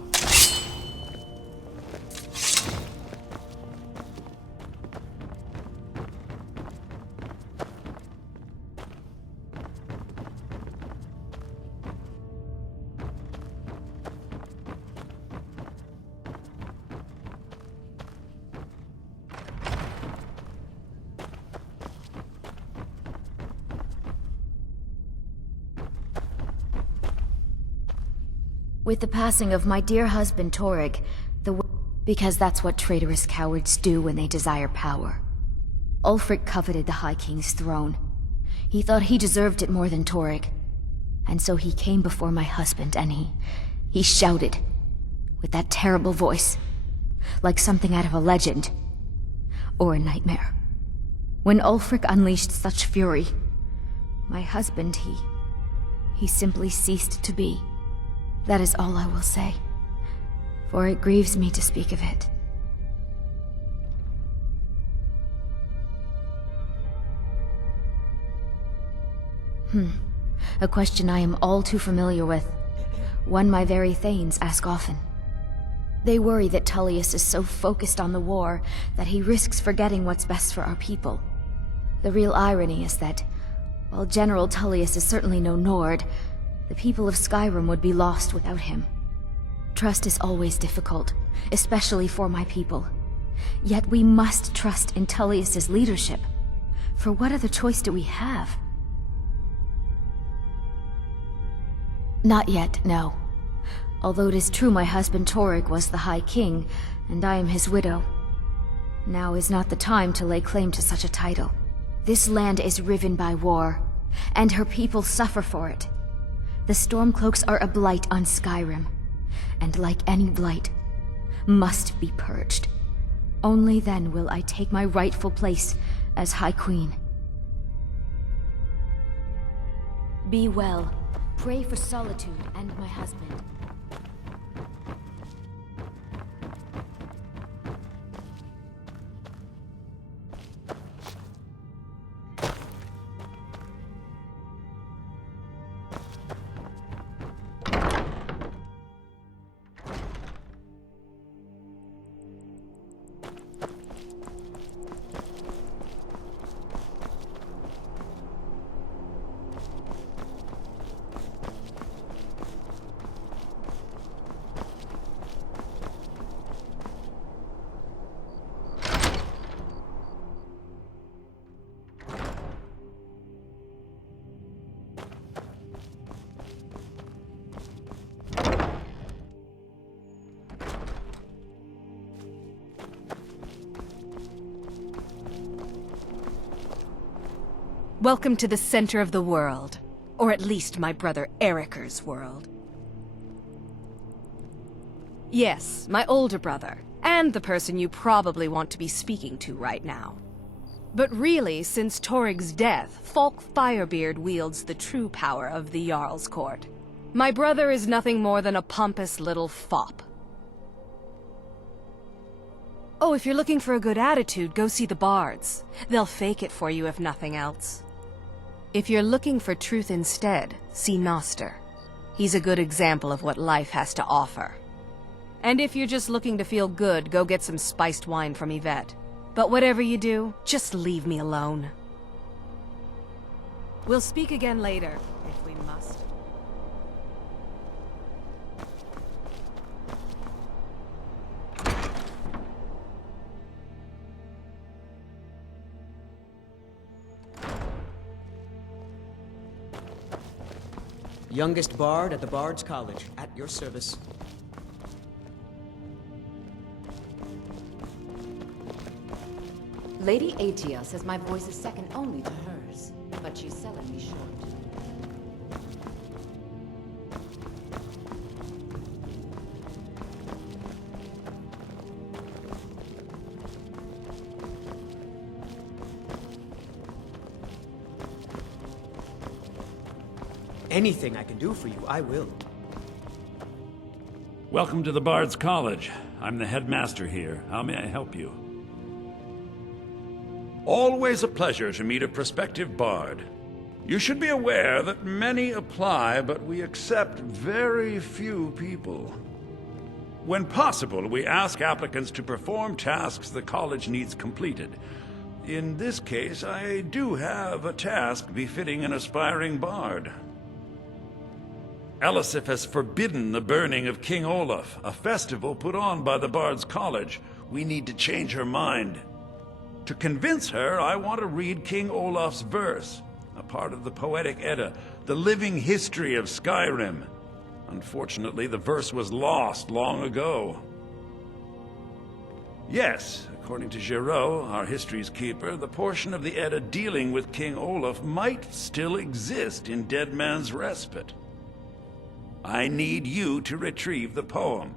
With the passing of my dear husband Torrig, because that's what traitorous cowards do when they desire power. Ulfric coveted the High King's throne. He thought he deserved it more than Torrig. And so he came before my husband and he shouted, with that terrible voice, like something out of a legend, or a nightmare. When Ulfric unleashed such fury, my husband, he simply ceased to be. That is all I will say, for it grieves me to speak of it. A question I am all too familiar with. One my very Thanes ask often. They worry that Tullius is so focused on the war that he risks forgetting what's best for our people. The real irony is that, while General Tullius is certainly no Nord, the people of Skyrim would be lost without him. Trust is always difficult, especially for my people. Yet we must trust in Tullius's leadership. For what other choice do we have? Not yet, no. Although it is true my husband Torrig was the High King, and I am his widow. Now is not the time to lay claim to such a title. This land is riven by war, and her people suffer for it. The Stormcloaks are a blight on Skyrim, and like any blight, must be purged. Only then will I take my rightful place as High Queen. Be well. Pray for Solitude and my husband. Welcome to the center of the world. Or at least my brother Eriker's world. Yes, my older brother. And the person you probably want to be speaking to right now. But really, since Torig's death, Falk Firebeard wields the true power of the Jarl's Court. My brother is nothing more than a pompous little fop. Oh, if you're looking for a good attitude, go see the bards. They'll fake it for you if nothing else. If you're looking for truth instead, see Noster. He's a good example of what life has to offer. And if you're just looking to feel good, go get some spiced wine from Yvette. But whatever you do, just leave me alone. We'll speak again later, if we must. Youngest bard at the Bard's College, at your service. Lady Atia says my voice is second only to hers, but she's selling me short. Anything I can do for you, I will. Welcome to the Bard's College. I'm the headmaster here. How may I help you? Always a pleasure to meet a prospective bard. You should be aware that many apply, but we accept very few people. When possible, we ask applicants to perform tasks the college needs completed. In this case, I do have a task befitting an aspiring bard. Elisif has forbidden the burning of King Olaf, a festival put on by the Bard's College. We need to change her mind. To convince her, I want to read King Olaf's verse, a part of the Poetic Edda, the living history of Skyrim. Unfortunately, the verse was lost long ago. Yes, according to Giraud, our history's keeper, the portion of the Edda dealing with King Olaf might still exist in Dead Man's Respite. I need you to retrieve the poem.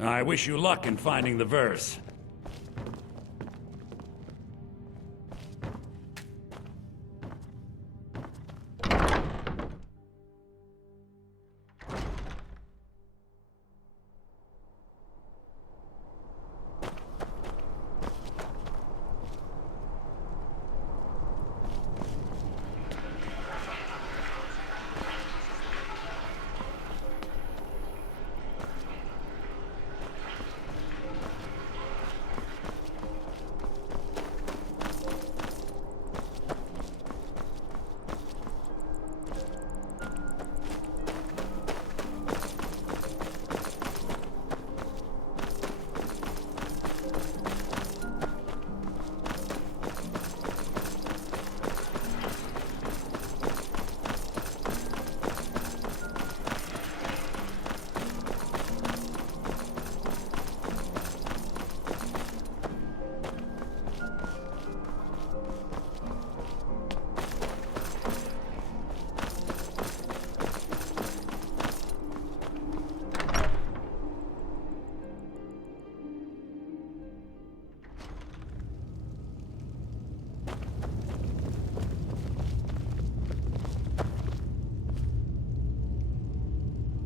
I wish you luck in finding the verse.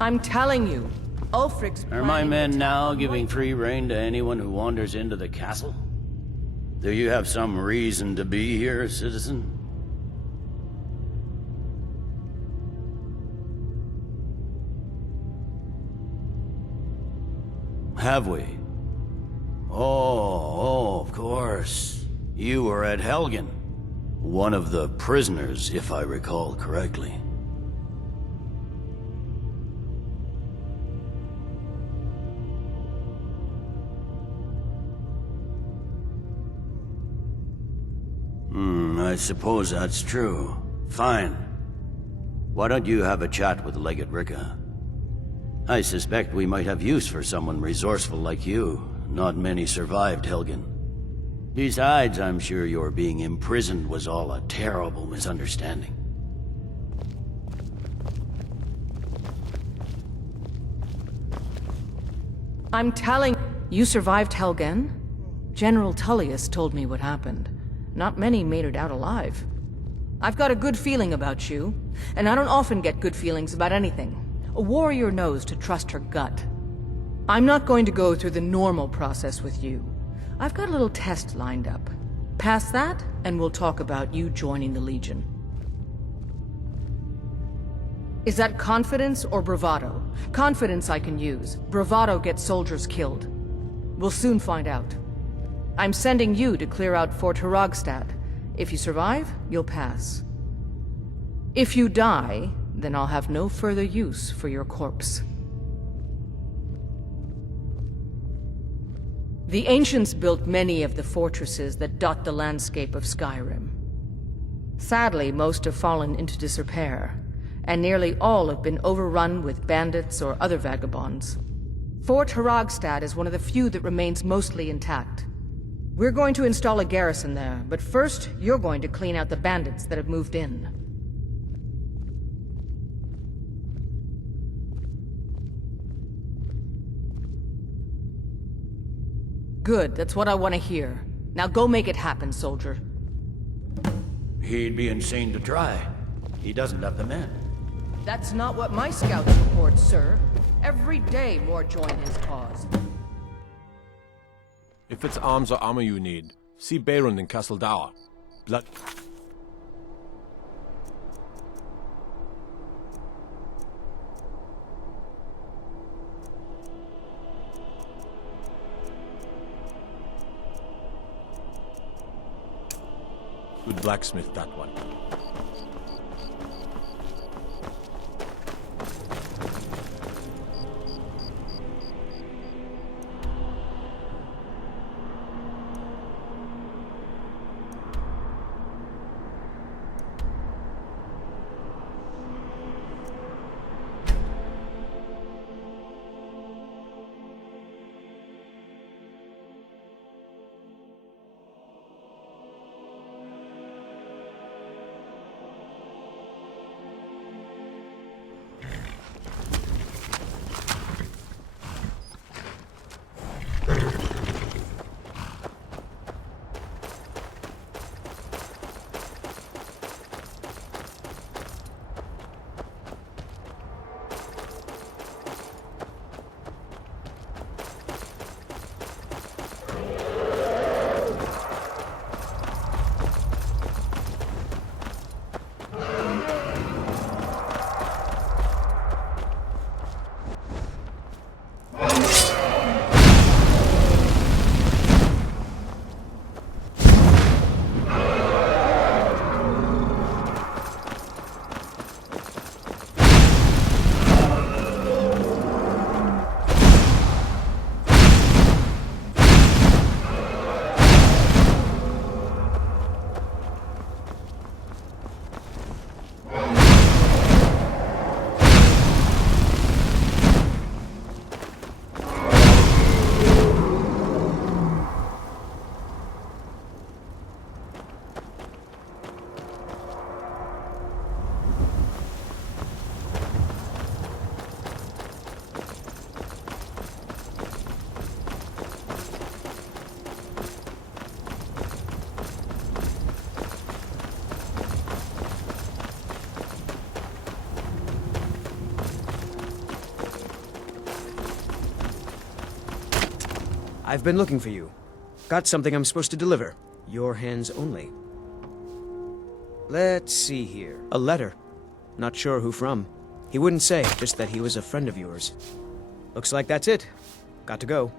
I'm telling you, Ulfric's Are my planning men to now giving free rein to anyone who wanders into the castle? Do you have some reason to be here, citizen? Have we? Oh, of course. You were at Helgen. One of the prisoners, if I recall correctly. I suppose that's true. Fine. Why don't you have a chat with Legate Ricca? I suspect we might have use for someone resourceful like you. Not many survived Helgen. Besides, I'm sure your being imprisoned was all a terrible misunderstanding. I'm telling you survived Helgen? General Tullius told me what happened. Not many made it out alive. I've got a good feeling about you, and I don't often get good feelings about anything. A warrior knows to trust her gut. I'm not going to go through the normal process with you. I've got a little test lined up. Pass that, and we'll talk about you joining the Legion. Is that confidence or bravado? Confidence I can use. Bravado gets soldiers killed. We'll soon find out. I'm sending you to clear out Fort Hrogstad. If you survive, you'll pass. If you die, then I'll have no further use for your corpse. The ancients built many of the fortresses that dot the landscape of Skyrim. Sadly, most have fallen into disrepair, and nearly all have been overrun with bandits or other vagabonds. Fort Hrogstad is one of the few that remains mostly intact. We're going to install a garrison there, but first, you're going to clean out the bandits that have moved in. Good, that's what I want to hear. Now go make it happen, soldier. He'd be insane to try. He doesn't have the men. That's not what my scouts report, sir. Every day more join his cause. If it's arms or armor you need, see Beirund in Castle Dower. Blood... Good blacksmith, that one. I've been looking for you. Got something I'm supposed to deliver. Your hands only. Let's see here. A letter. Not sure who from. He wouldn't say, just that he was a friend of yours. Looks like that's it. Got to go.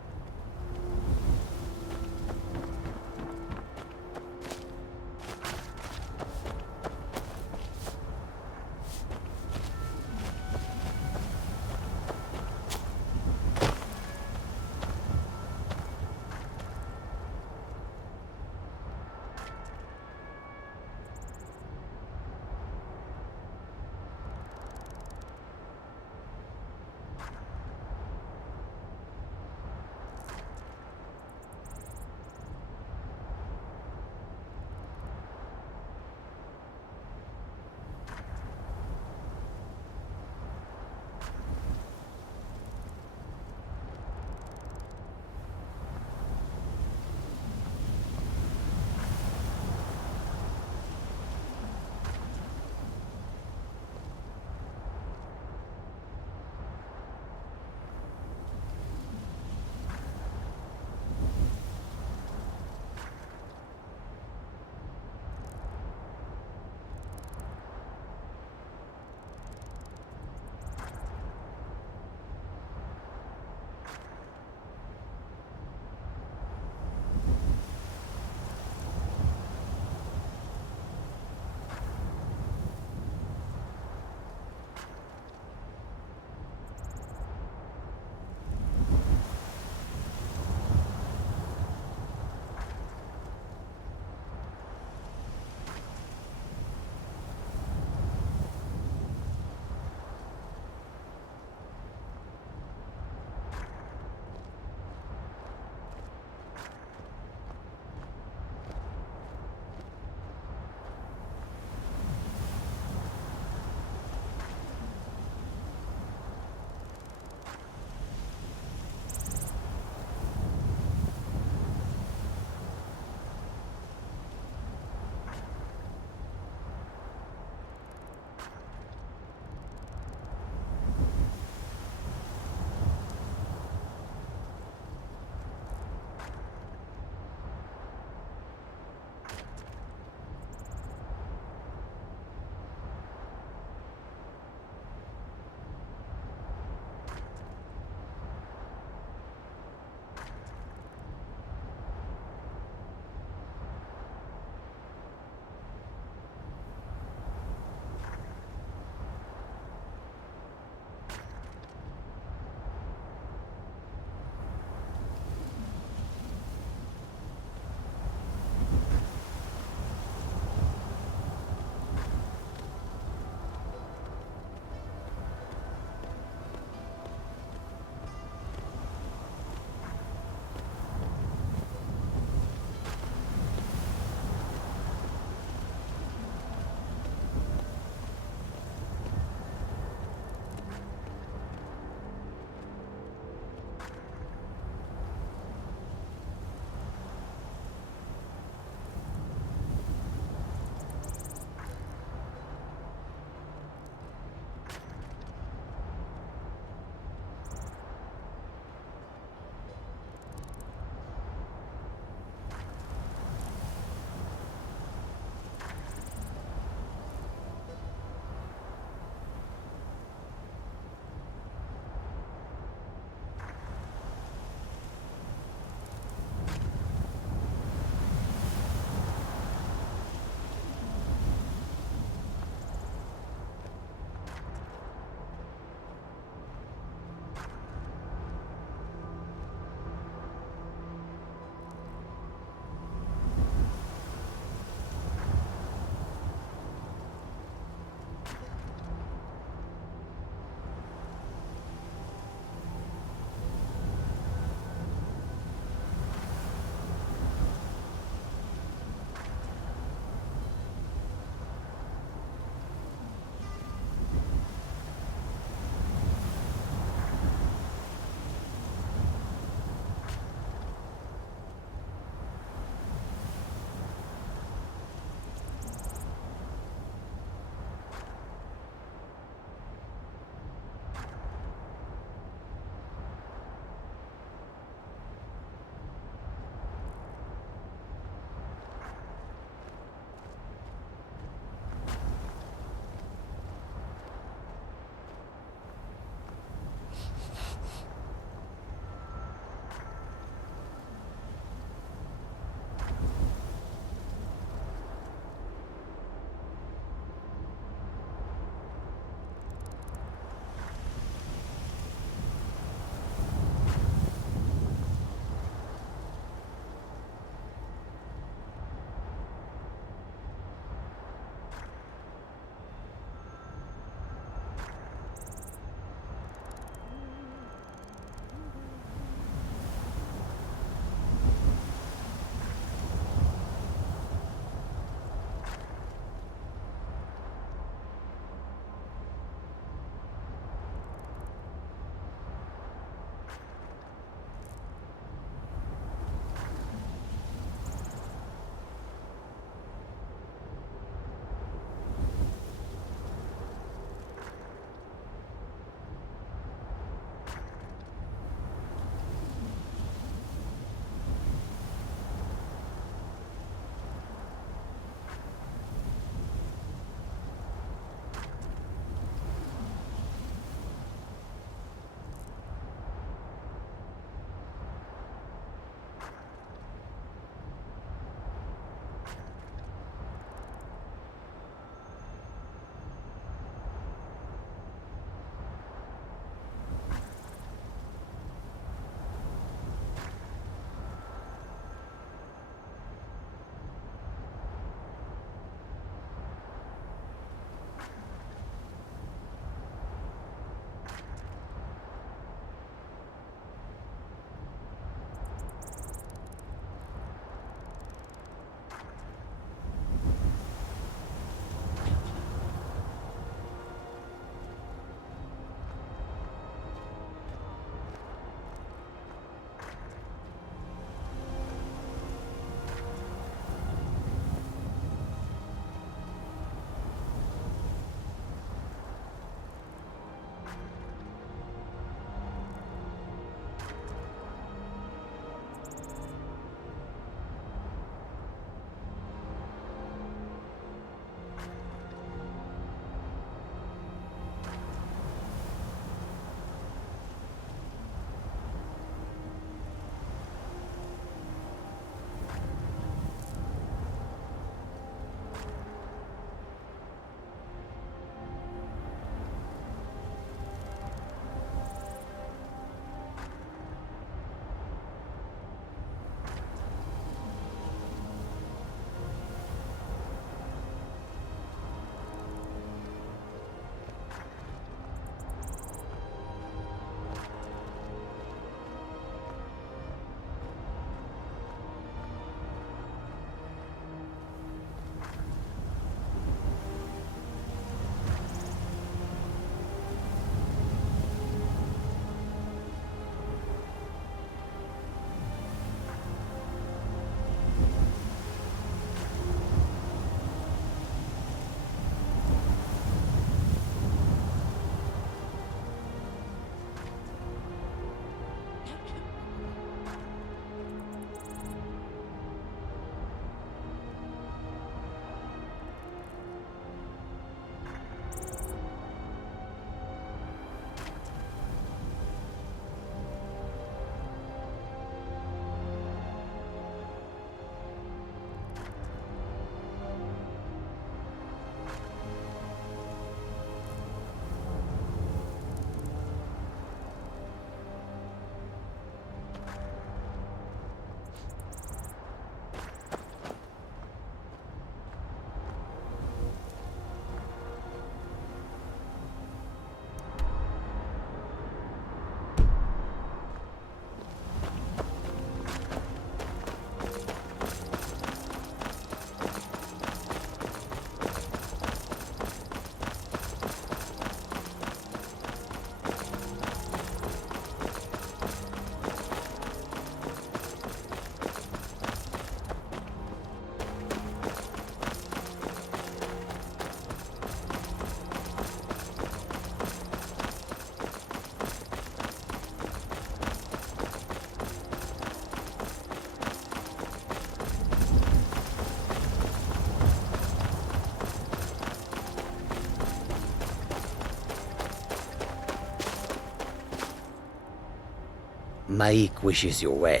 Maik wishes you well.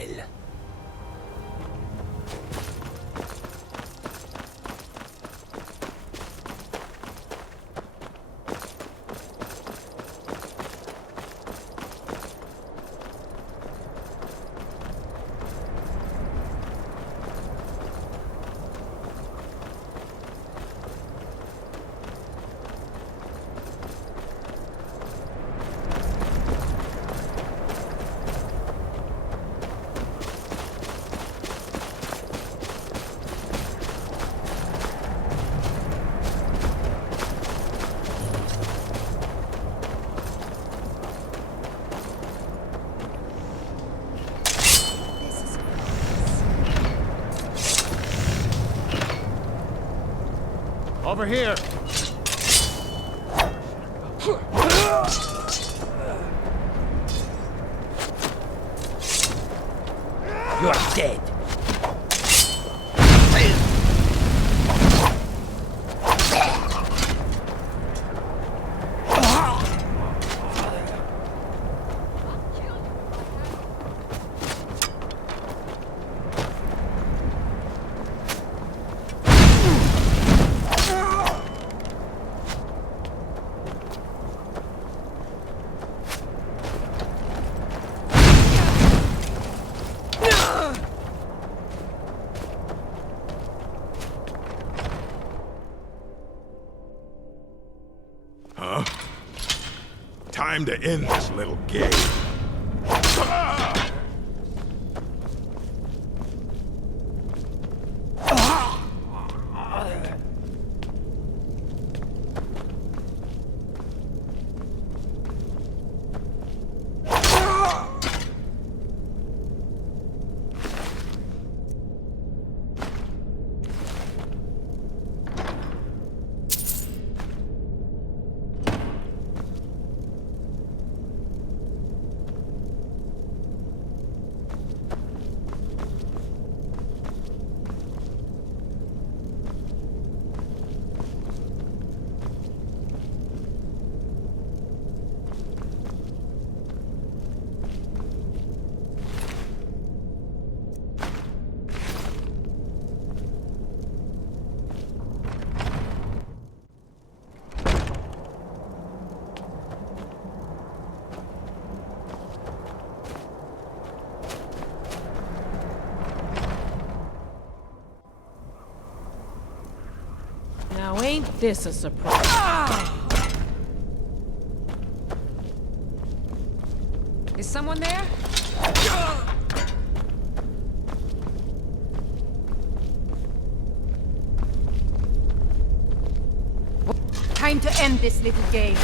Over here! You're dead. Huh? Time to end this little game. Now ain't this a surprise? Is someone there? Time to end this little game.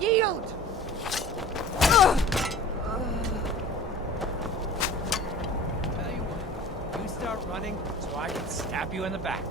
Yield! Tell you what, you start running so I can stab you in the back.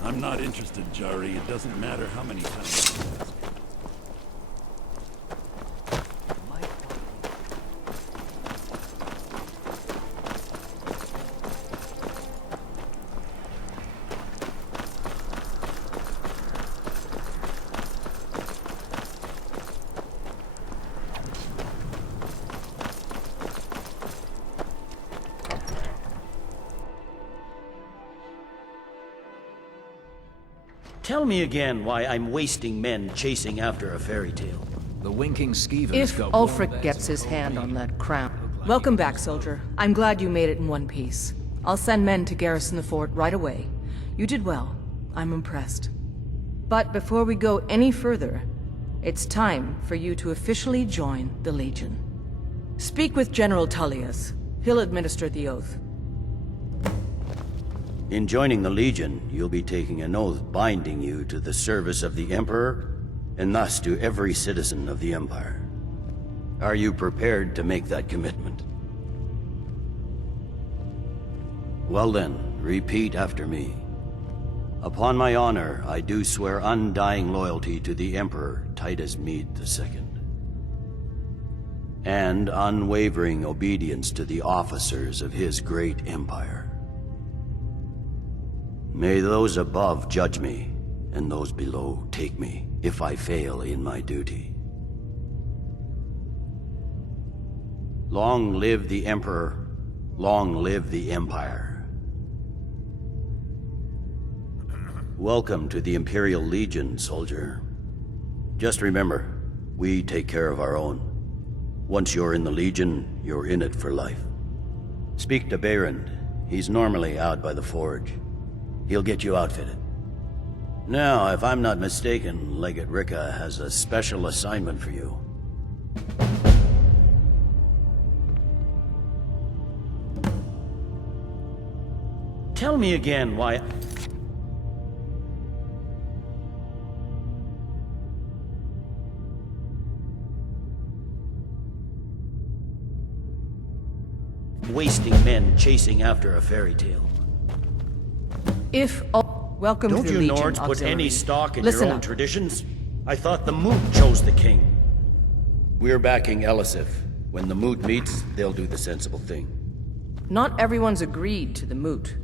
I'm not interested, Jari. It doesn't matter how many times you ask. Tell me again why I'm wasting men chasing after a fairy tale. The winking skeevers If go... Ulfric gets his hand on that crown... Welcome back, soldier. I'm glad you made it in one piece. I'll send men to garrison the fort right away. You did well. I'm impressed. But before we go any further, it's time for you to officially join the Legion. Speak with General Tullius. He'll administer the oath. In joining the Legion, you'll be taking an oath binding you to the service of the Emperor, and thus to every citizen of the Empire. Are you prepared to make that commitment? Well then, repeat after me. Upon my honor, I do swear undying loyalty to the Emperor Titus Mede II. And unwavering obedience to the officers of his great empire. May those above judge me, and those below take me, if I fail in my duty. Long live the Emperor, long live the Empire. Welcome to the Imperial Legion, soldier. Just remember, we take care of our own. Once you're in the Legion, you're in it for life. Speak to Behrend. He's normally out by the forge. He'll get you outfitted. Now, if I'm not mistaken, Legate Ricca has a special assignment for you. Tell me again why... wasting men chasing after a fairy tale. If... Welcome Don't to the you Legion, Nords put Auxiliary. any stock in Listen your own up. traditions? I thought the Moot chose the king. We're backing Elisif. When the Moot meets, they'll do the sensible thing. Not everyone's agreed to the moot.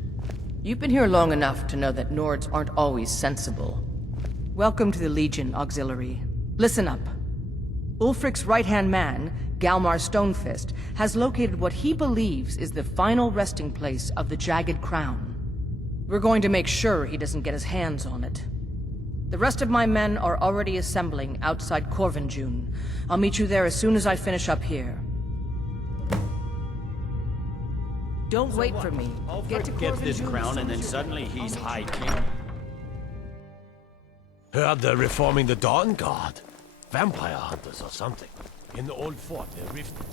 You've been here long enough to know that Nords aren't always sensible. Welcome to the Legion, Auxiliary. Listen up. Ulfric's right-hand man, Galmar Stonefist, has located what he believes is the final resting place of the Jagged Crown. We're going to make sure he doesn't get his hands on it. The rest of my men are already assembling outside Corvinjune. I'll meet you there as soon as I finish up here. Don't wait for me. Get to Get this Corvinjune crown as and then soon as suddenly he's High King. Heard they're reforming the Dawn Guard. Vampire hunters or something. In the old fort, they're rifted.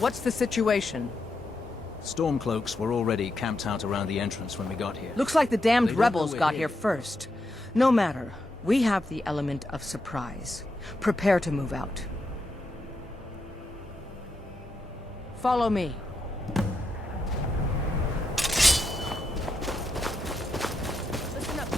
What's the situation? Stormcloaks were already camped out around the entrance when we got here. Looks like the damned They don't know rebels we're got here. here first. No matter. We have the element of surprise. Prepare to move out. Follow me. Listen up,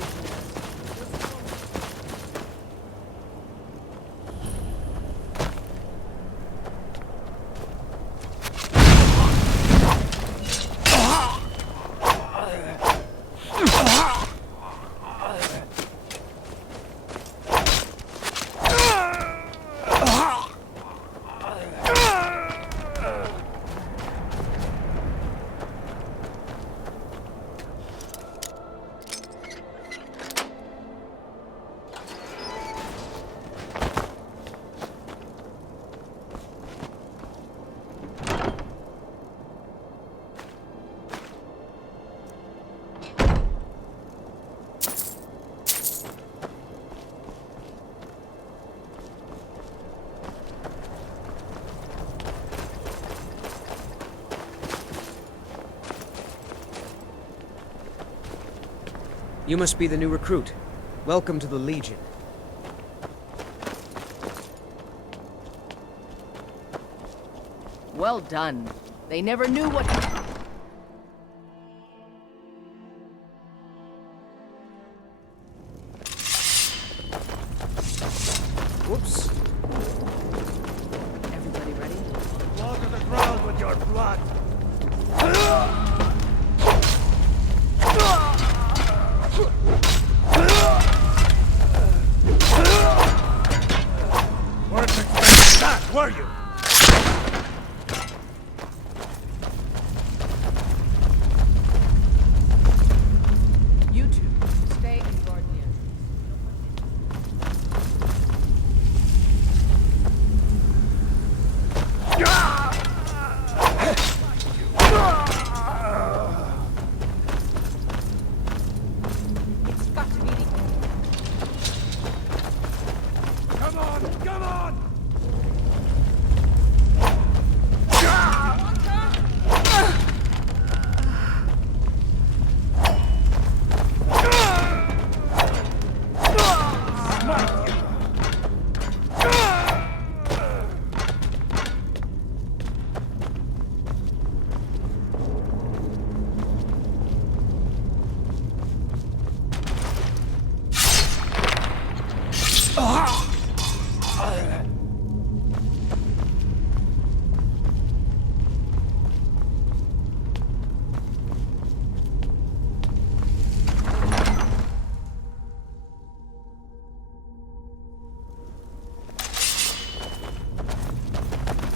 You must be the new recruit. Welcome to the Legion. well done. They never knew what... Whoops. Everybody ready? Water the ground with your blood. Weren't expecting that, were you? You two, stay and guard the entrance. It's got to be the... Come on, come on!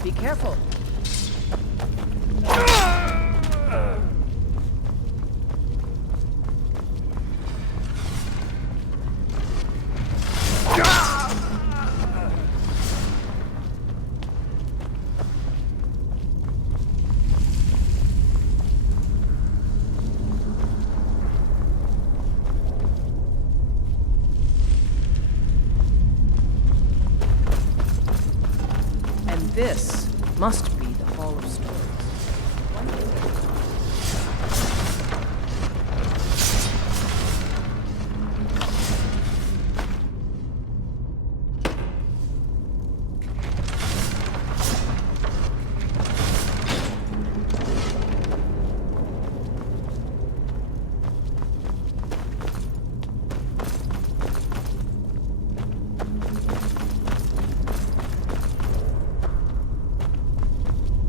Be careful. And this must be the Hall of Stories.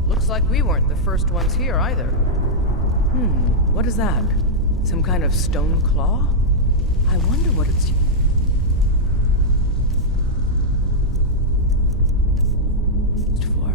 Looks like we weren't the first ones here either. What is that? Some kind of stone claw? I wonder what it's used for.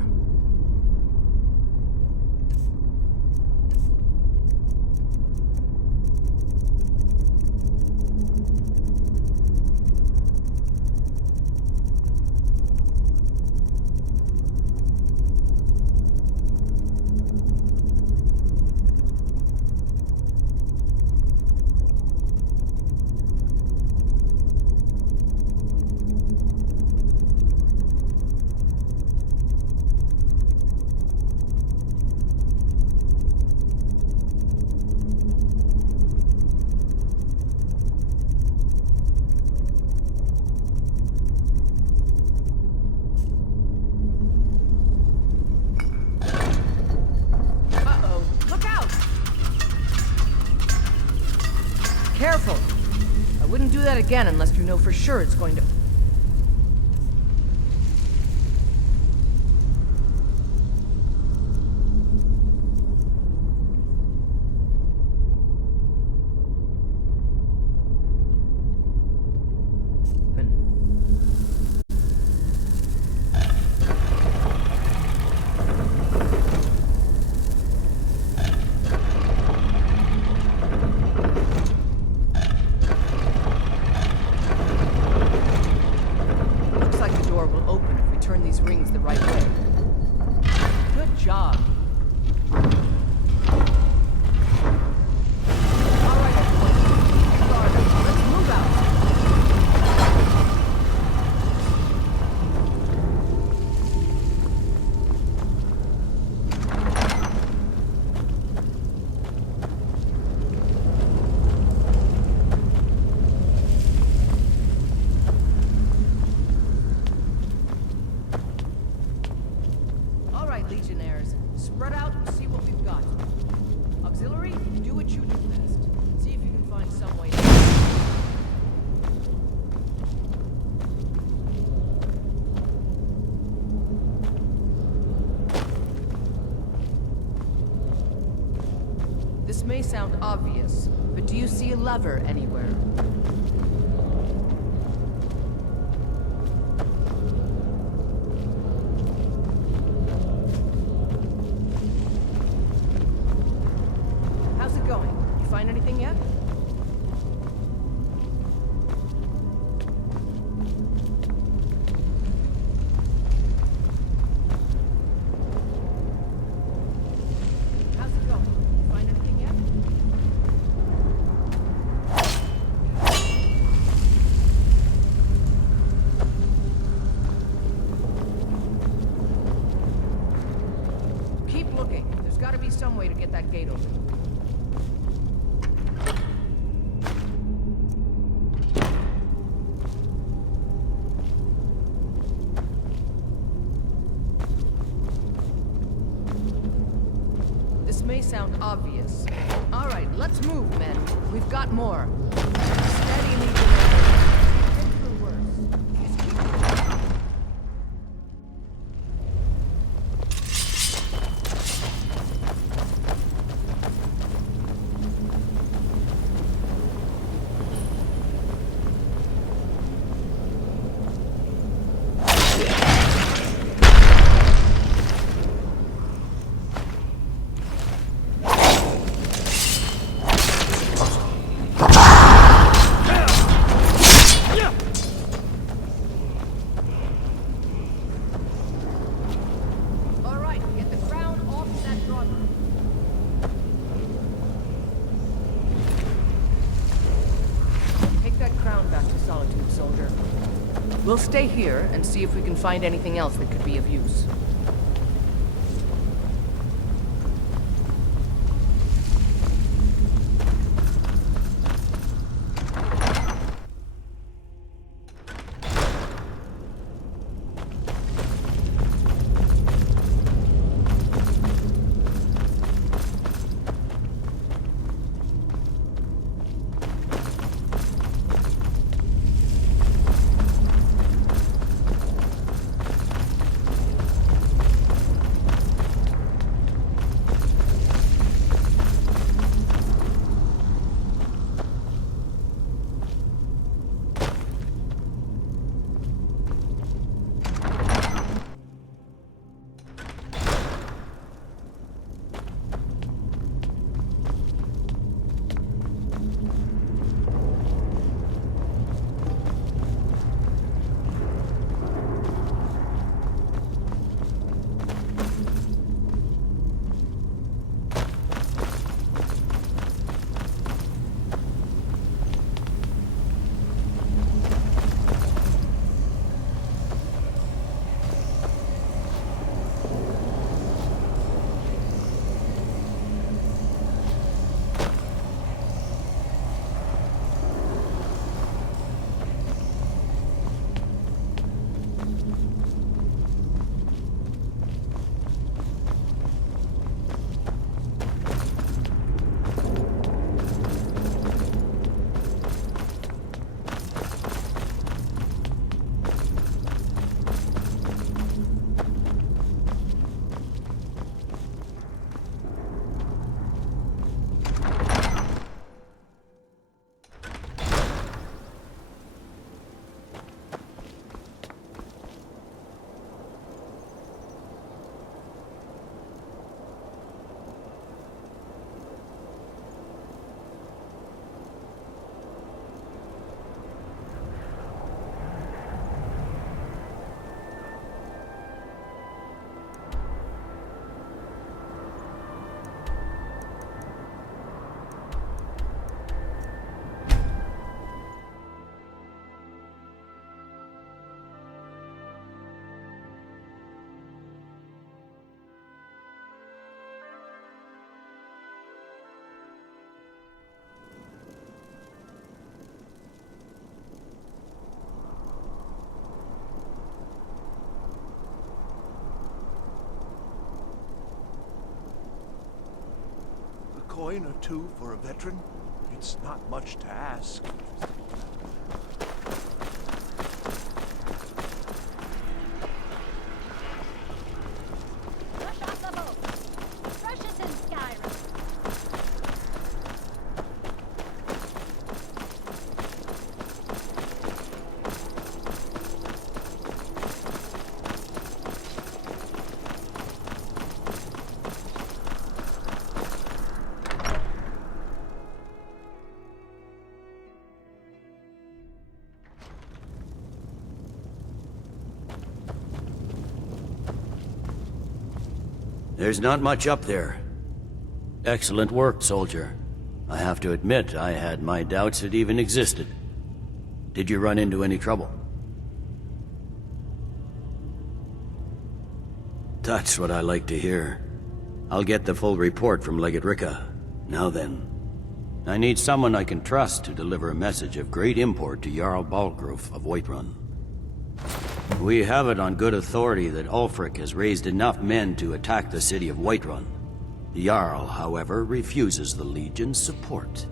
that again unless you know for sure it's going to... Legionnaires, spread out and see what we've got. Auxiliary, do what you do best. See if you can find some way to... This may sound obvious, but do you see a lever anywhere? Anything yet? How's it going? You find anything yet? Keep looking. There's got to be some way to get that gate open. May sound obvious. All right, let's move, men. We've got more. Steady, Legionnaires. Been through worse. Just keep moving. We'll stay here and see if we can find anything else that could be of use. coin or two for a veteran? It's not much to ask. Rush off the boat. Rush us in Skyrim. There's not much up there. Excellent work, soldier. I have to admit, I had my doubts it even existed. Did you run into any trouble? That's what I like to hear. I'll get the full report from Legate Ricca. Now then, I need someone I can trust to deliver a message of great import to Jarl Balgruf of Whiterun. We have it on good authority that Ulfric has raised enough men to attack the city of Whiterun. The Jarl, however, refuses the Legion's support.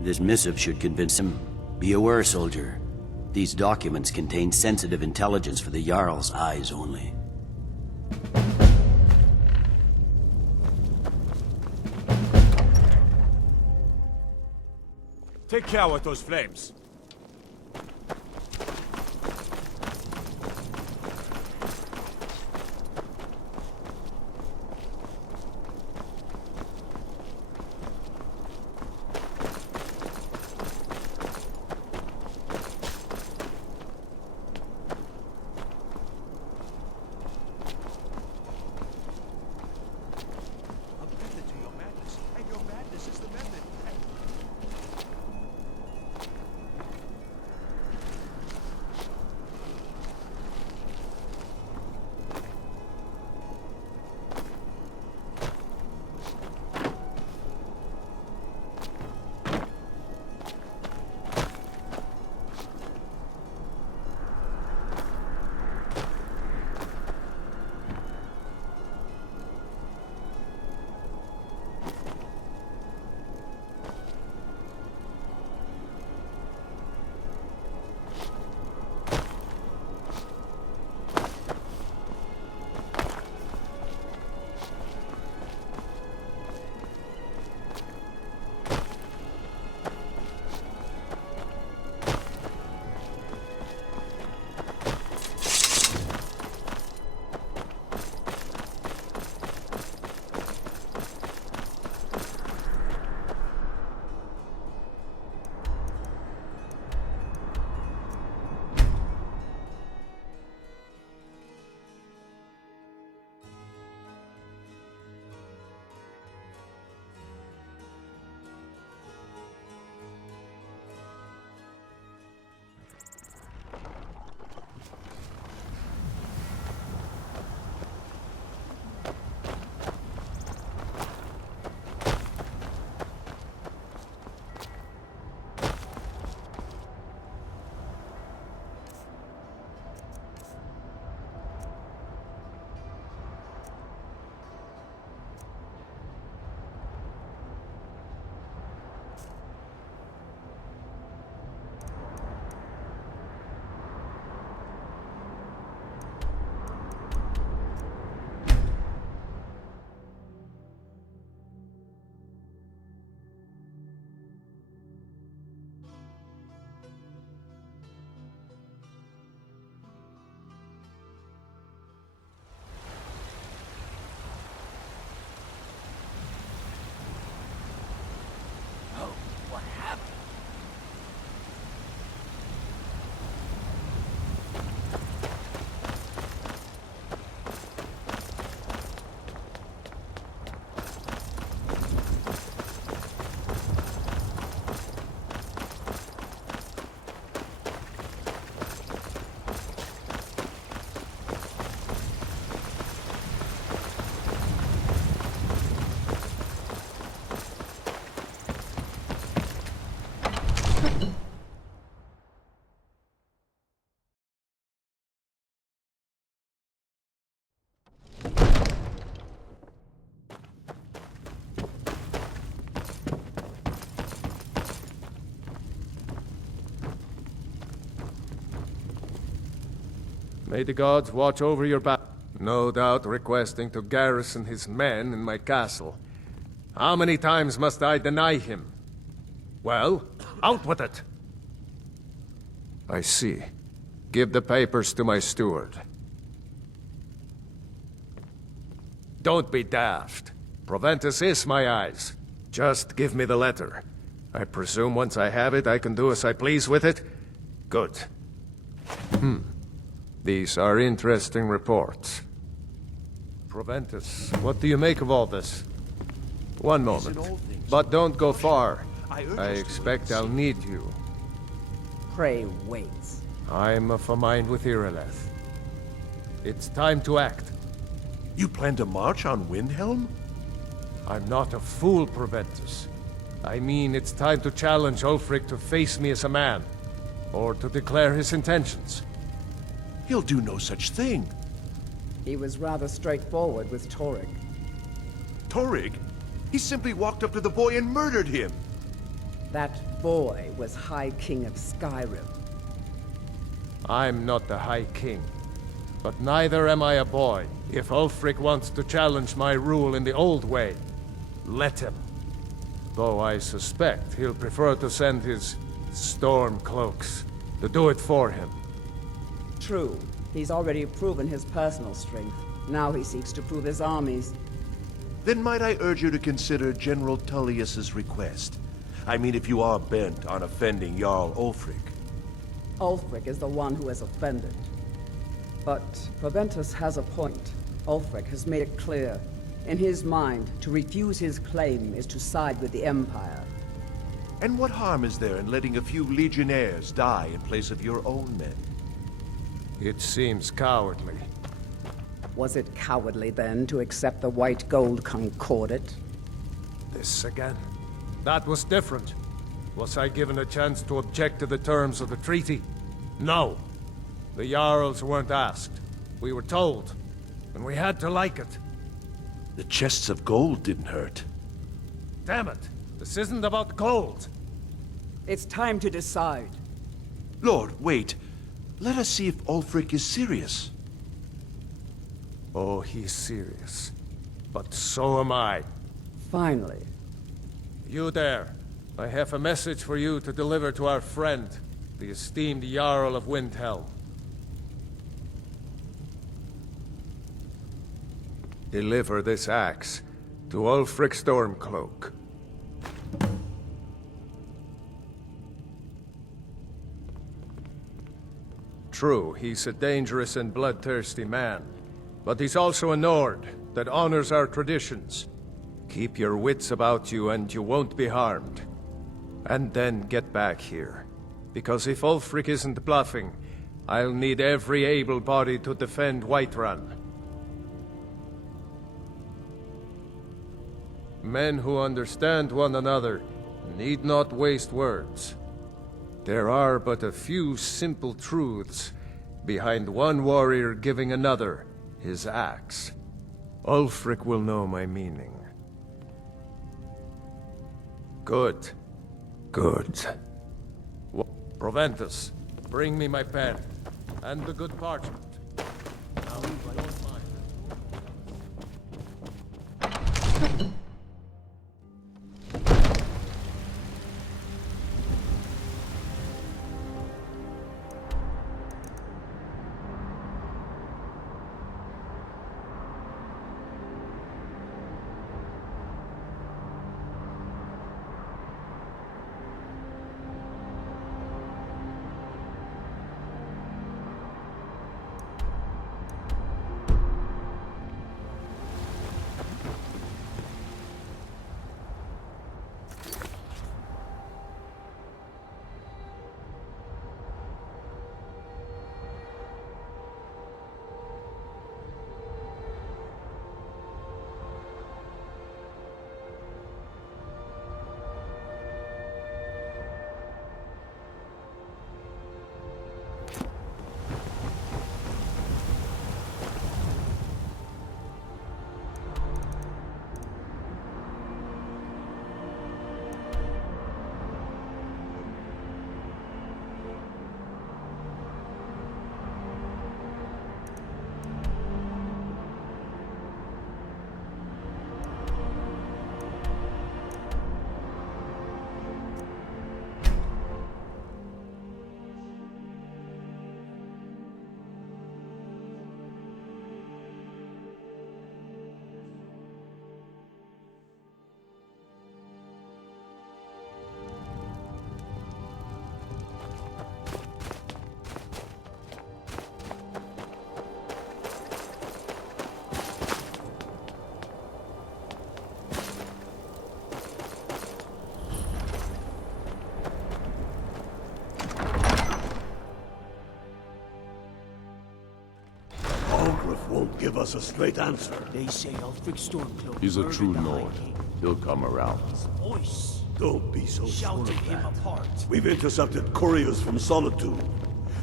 This missive should convince him. Be aware, soldier. These documents contain sensitive intelligence for the Jarl's eyes only. Take care with those flames. May the gods watch over your back. No doubt requesting to garrison his men in my castle. How many times must I deny him? Well, out with it! I see. Give the papers to my steward. Don't be daft. Proventus is my eyes. Just give me the letter. I presume once I have it, I can do as I please with it? Good. These are interesting reports. Proventus, what do you make of all this? One moment. But don't go far. I expect I'll need you. Prey waits. I'm of a mind with Irileth. It's time to act. You plan to march on Windhelm? I'm not a fool, Proventus. I mean, it's time to challenge Ulfric to face me as a man, or to declare his intentions. He'll do no such thing. He was rather straightforward with Torrig. Torrig? He simply walked up to the boy and murdered him. That boy was High King of Skyrim. I'm not the High King, but neither am I a boy. If Ulfric wants to challenge my rule in the old way, let him. Though I suspect he'll prefer to send his storm cloaks to do it for him. True. He's already proven his personal strength. Now he seeks to prove his armies. Then might I urge you to consider General Tullius's request? I mean, if you are bent on offending Jarl Ulfric. Ulfric is the one who has offended. But Proventus has a point. Ulfric has made it clear. In his mind, to refuse his claim is to side with the Empire. And what harm is there in letting a few legionnaires die in place of your own men? It seems cowardly. Was it cowardly, then, to accept the White Gold Concordat? This again? That was different. Was I given a chance to object to the terms of the treaty? No. The Jarls weren't asked. We were told. And we had to like it. The chests of gold didn't hurt. Damn it! This isn't about gold! It's time to decide. Lord, wait. Let us see if Ulfric is serious. Oh, he's serious. But so am I. Finally. You there. I have a message for you to deliver to our friend, the esteemed Jarl of Windhelm. Deliver this axe to Ulfric Stormcloak. True, he's a dangerous and bloodthirsty man, but he's also a Nord that honors our traditions. Keep your wits about you and you won't be harmed. And then get back here. Because if Ulfric isn't bluffing, I'll need every able body to defend Whiterun. Men who understand one another need not waste words. There are but a few simple truths behind one warrior giving another his axe. Ulfric will know my meaning. Good. Good. Proventus, bring me my pen, and the good parchment. Now, if I don't mind. us a straight answer. They say Ulfric Stormcloak He's a murdered true the High Nord. King. He'll come around. Voice Don't be so sure shouted of him that. apart. We've intercepted couriers from Solitude.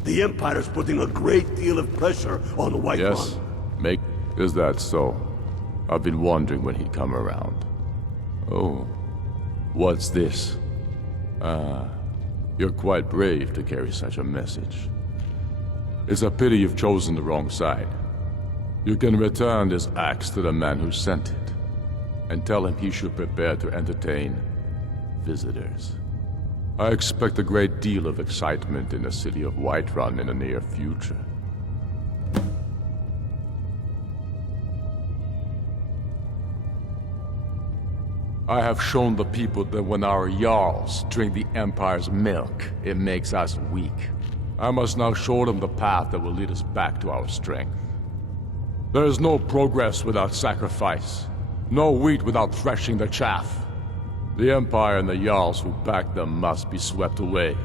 The Empire's putting a great deal of pressure on the White Yes, One. is that so? I've been wondering when he'd come around. Oh, what's this? You're quite brave to carry such a message. It's a pity you've chosen the wrong side. You can return this axe to the man who sent it, and tell him he should prepare to entertain visitors. I expect a great deal of excitement in the city of Whiterun in the near future. I have shown the people that when our Jarls drink the Empire's milk, it makes us weak. I must now show them the path that will lead us back to our strength. There is no progress without sacrifice, no wheat without threshing the chaff. The Empire and the Jarls who back them must be swept away.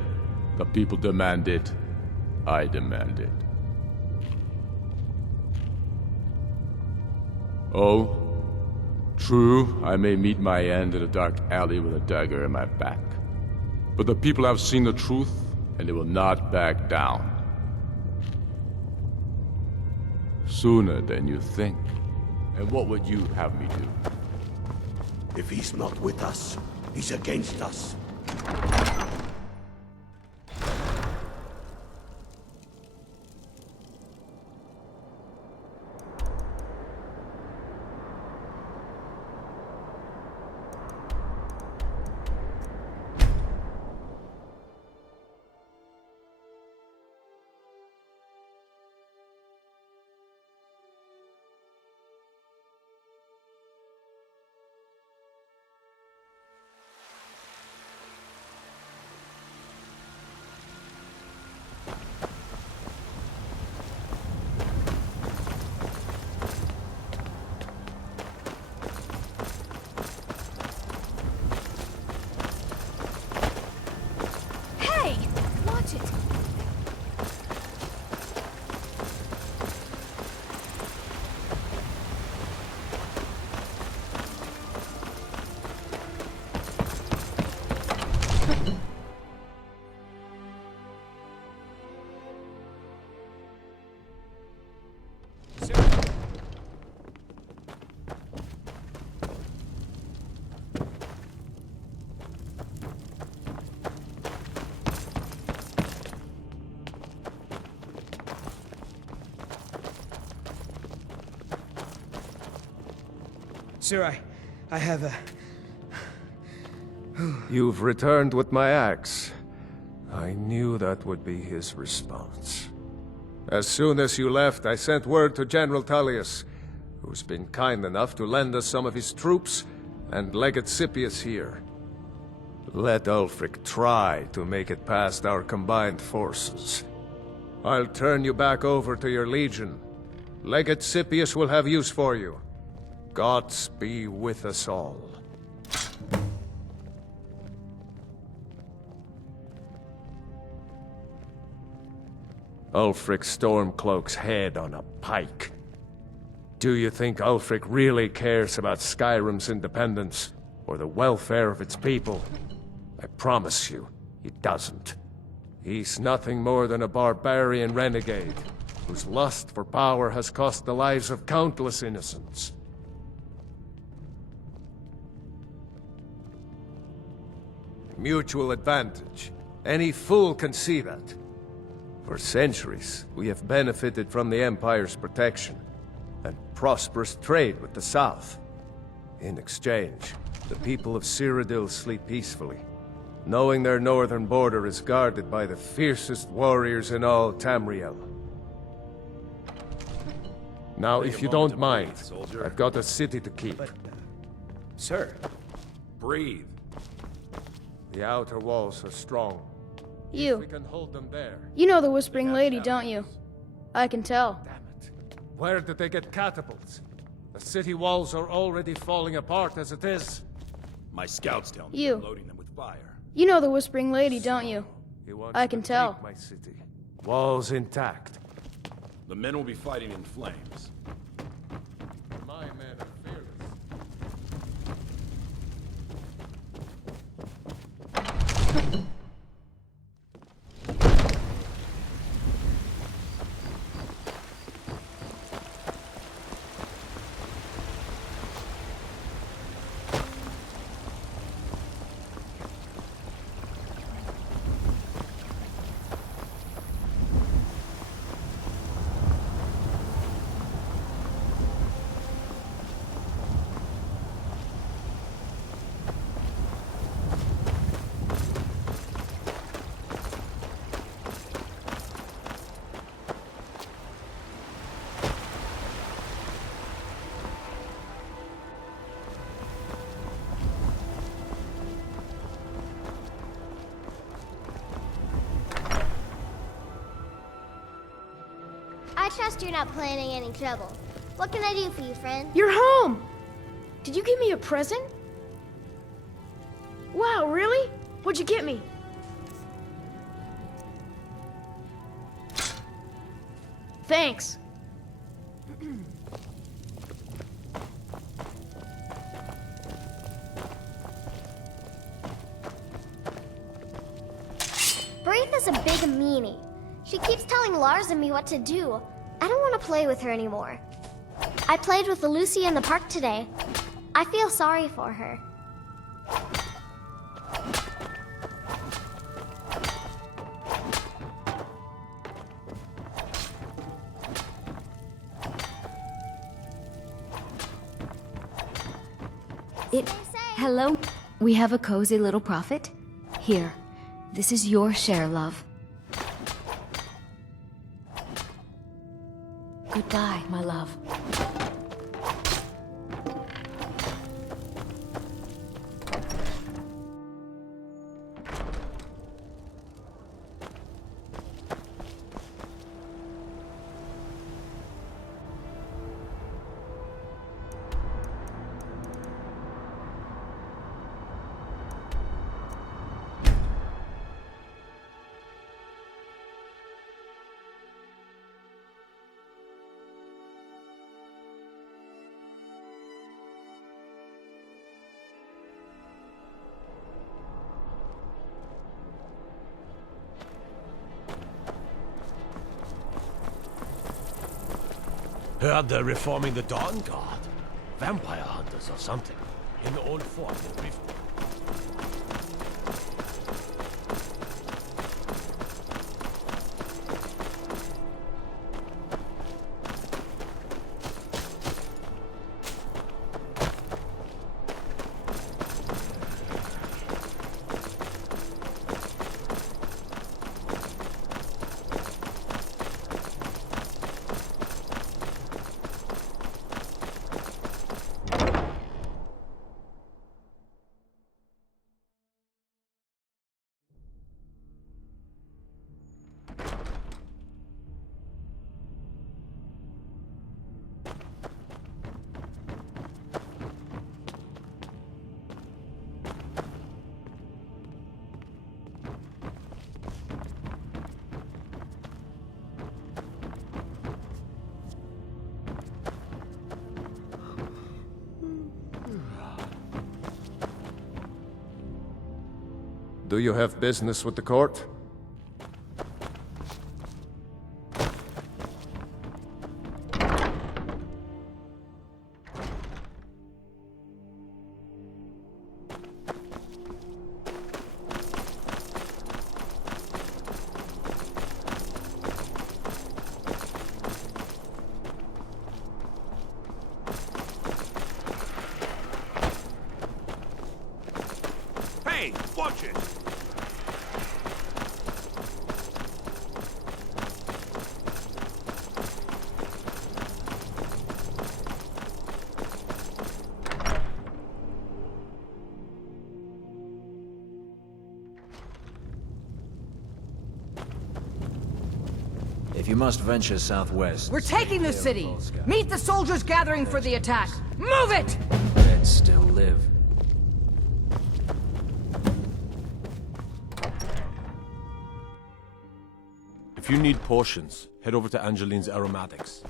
The people demand it. I demand it. Oh, true, I may meet my end in a dark alley with a dagger in my back. But the people have seen the truth, and they will not back down. Sooner than you think. And what would you have me do? If he's not with us, he's against us. Hey! Watch it! Sir, I have a... You've returned with my axe. I knew that would be his response. As soon as you left, I sent word to General Tullius, who's been kind enough to lend us some of his troops, and Legate Scipius here. Let Ulfric try to make it past our combined forces. I'll turn you back over to your legion. Legate Scipius will have use for you. Gods be with us all. Ulfric Stormcloak's head on a pike. Do you think Ulfric really cares about Skyrim's independence, or the welfare of its people? I promise you, he doesn't. He's nothing more than a barbarian renegade, whose lust for power has cost the lives of countless innocents. Mutual advantage. Any fool can see that. For centuries, we have benefited from the Empire's protection and prosperous trade with the South. In exchange, the people of Cyrodiil sleep peacefully, knowing their northern border is guarded by the fiercest warriors in all Tamriel. Now, if you don't mind, I've got a city to keep. Sir. Breathe. The outer walls are strong. You. We can hold them there. You know the Whispering Lady, don't you? I can tell. Where did they get catapults? The city walls are already falling apart as it is. My scouts tell me You. they're loading them with fire. You know the Whispering Lady, don't you? He wants I can to tell. take my city. Walls intact. The men will be fighting in flames. trust you're not planning any trouble. What can I do for you, friend? You're home! Did you give me a present? Wow, really? What'd you get me? Thanks. Braith is a big meanie. She keeps telling Lars and me what to do. I don't want to play with her anymore. I played with Lucy in the park today. I feel sorry for her. Hello? We have a cozy little prophet. Here, this is your share, love. Goodbye, my love. Heard they're reforming the Dawn Guard. Vampire hunters or something. In the old fort in Rift. Do you have business with the court? Hey, watch it! If you must venture southwest... We're taking the city! Meet the soldiers gathering for the attack! Move it! Dead still live. If you need potions, head over to Angeline's Aromatics.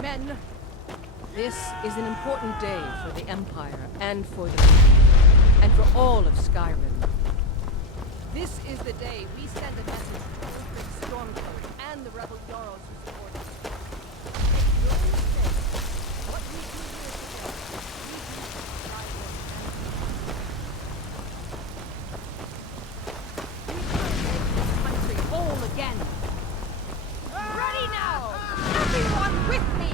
Men, this is an important day for the Empire and for the... and for all of Skyrim. This is the day we send a message to Ulfric Stormcloak and the rebel Jarls who support us. Make no mistake, what we do here today, we do for Skyrim and we try to make this country whole again. Ready now! Everyone with me!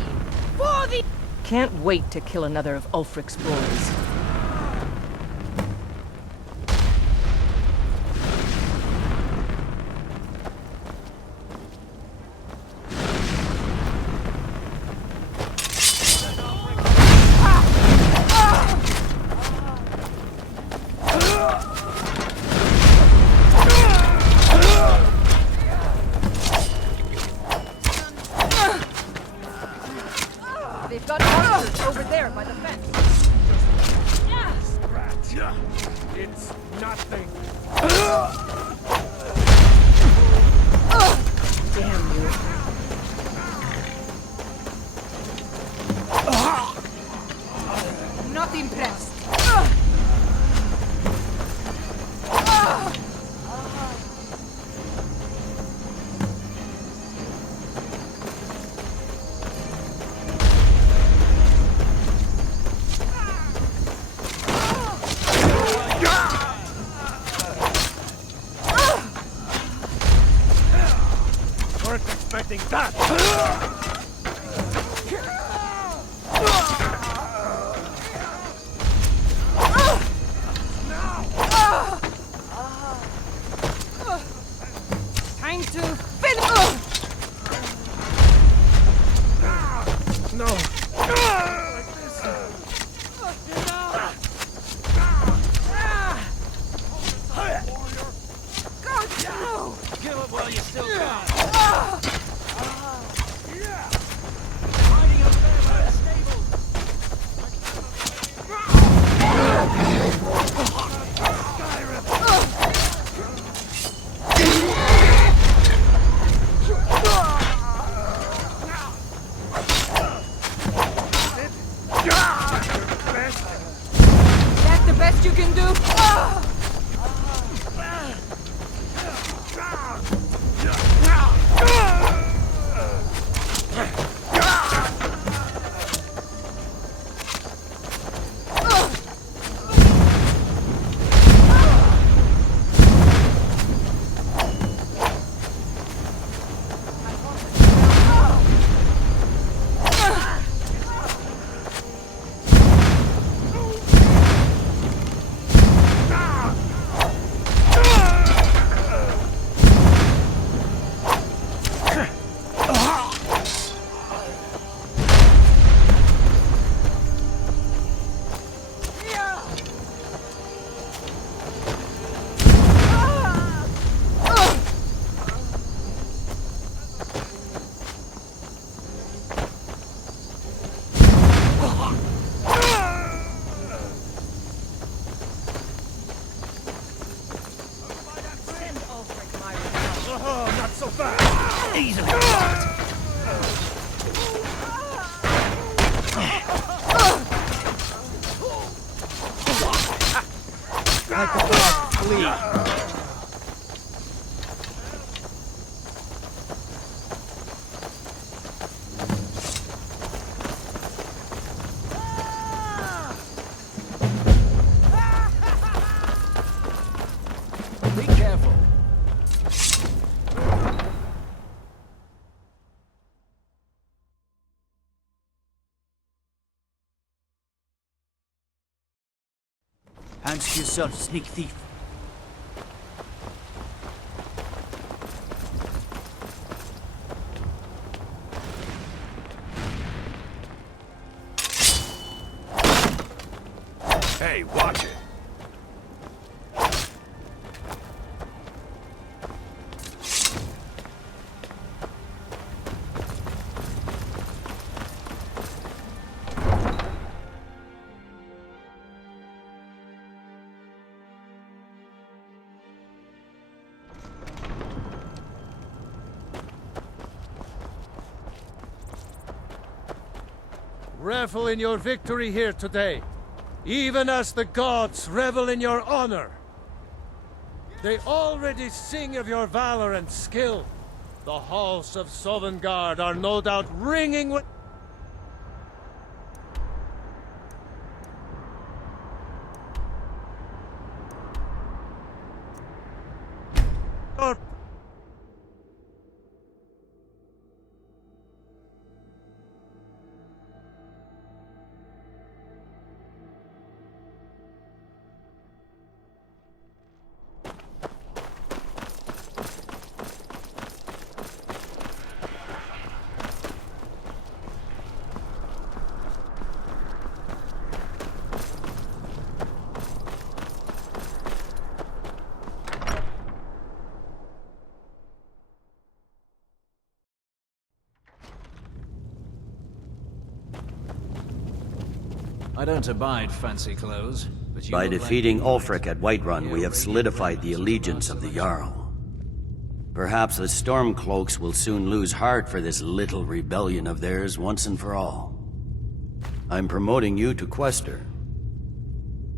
For the... Can't wait to kill another of Ulfric's boys. They've got archers over there by the fence. It's nothing. Damn you. Not impressed. Weren't expecting that. Time to finish. No. God, no! Kill it while you still can. That's the best you can do? Oh, not so fast. Easily blocked. Like the dog, flee. Be careful. Hands to yourself, sneak thief. Hey, watch it. Revel in your victory here today. even as the gods revel in your honor. They already sing of your valor and skill. The halls of Sovngarde are no doubt ringing with... I don't abide fancy clothes, but you By look like defeating you Ulfric at Whiterun, we have solidified the allegiance of the Jarl. Perhaps the Stormcloaks will soon lose heart for this little rebellion of theirs once and for all. I'm promoting you to Quester.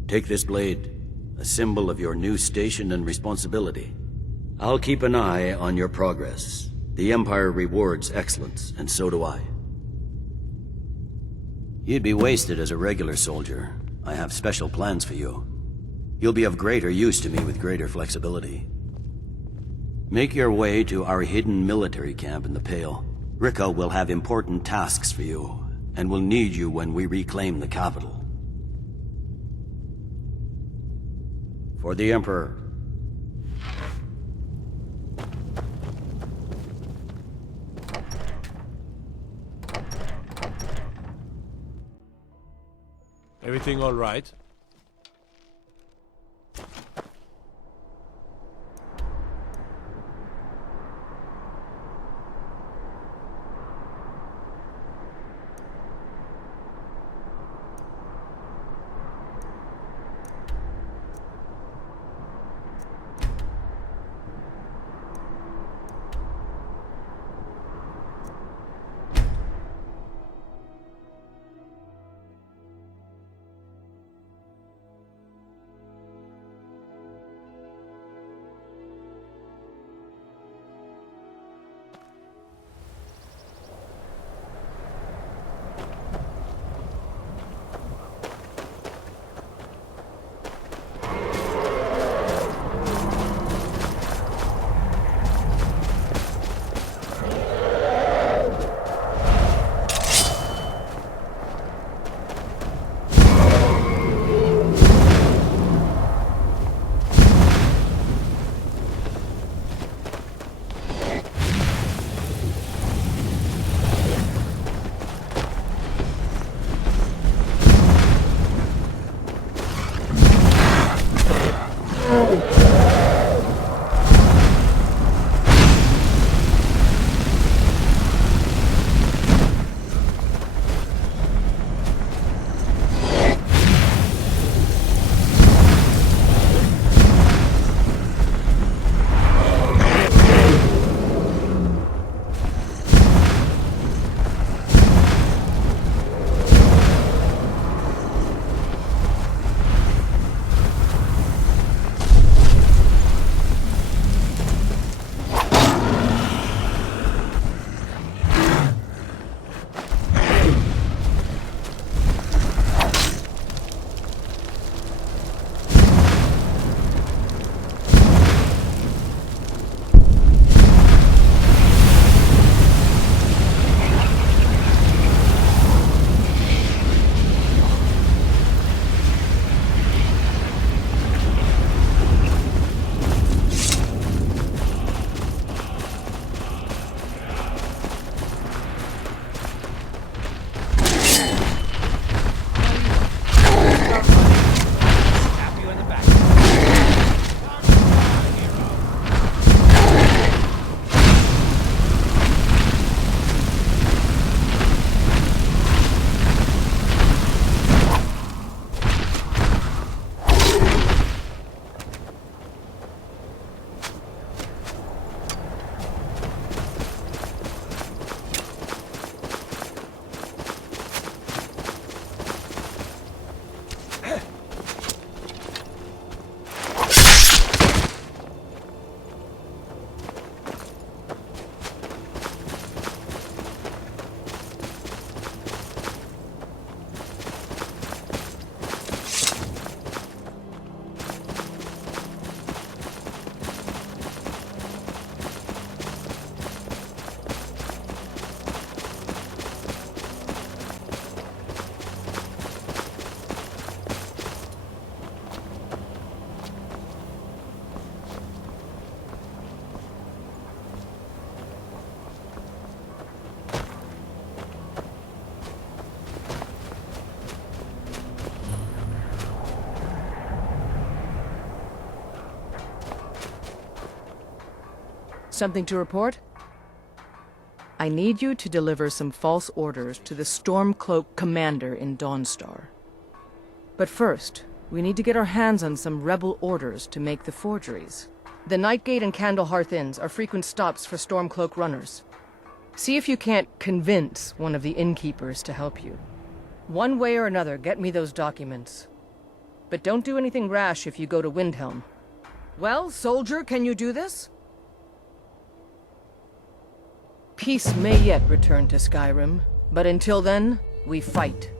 Take this blade, a symbol of your new station and responsibility. I'll keep an eye on your progress. The Empire rewards excellence, and so do I. You'd be wasted as a regular soldier. I have special plans for you. You'll be of greater use to me with greater flexibility. Make your way to our hidden military camp in the Pale. Rika will have important tasks for you, and will need you when we reclaim the capital. For the Emperor. Everything all right? Something to report? I need you to deliver some false orders to the Stormcloak commander in Dawnstar. But first, we need to get our hands on some rebel orders to make the forgeries. The Nightgate and Candlehearth Inns are frequent stops for Stormcloak runners. See if you can't convince one of the innkeepers to help you. One way or another, get me those documents. But don't do anything rash if you go to Windhelm. Well, soldier, can you do this? Peace may yet return to Skyrim, but until then, we fight.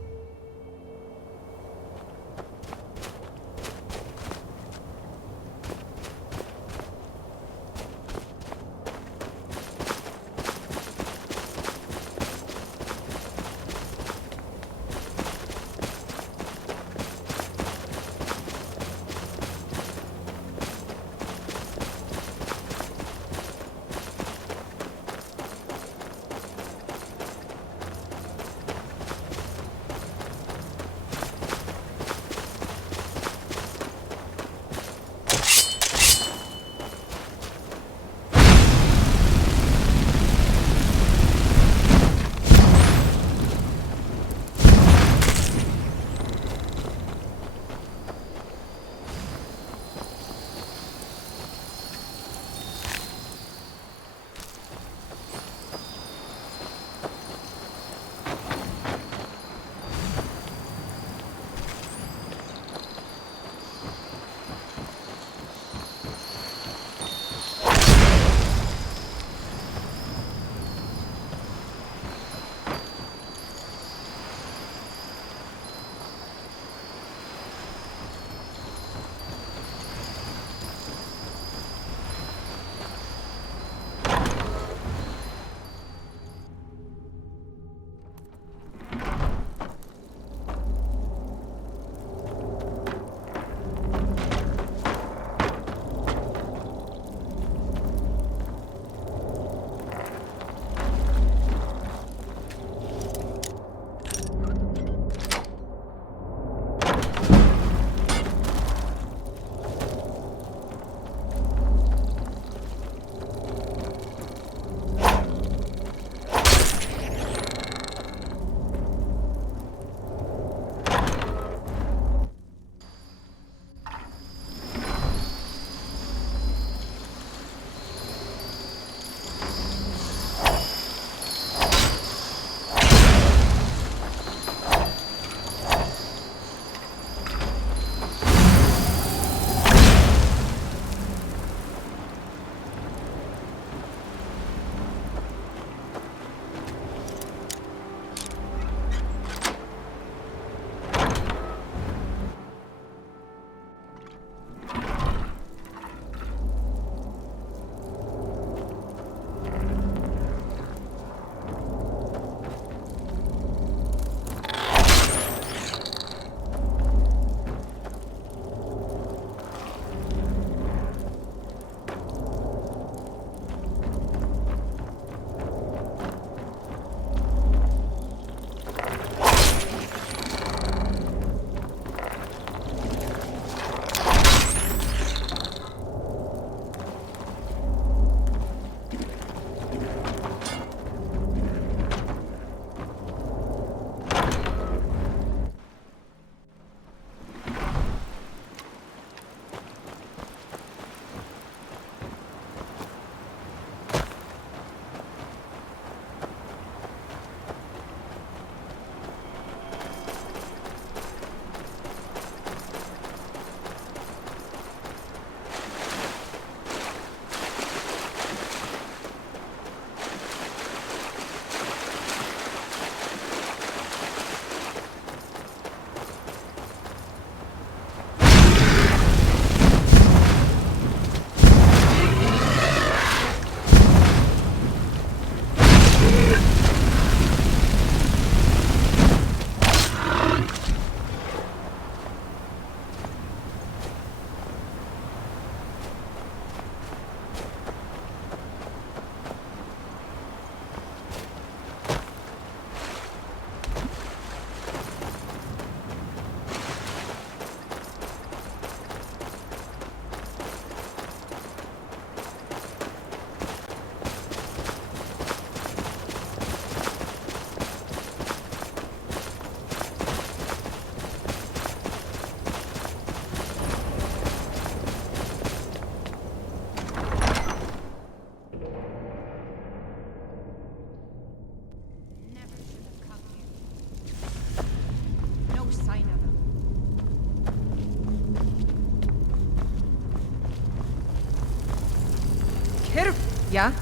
Yeah?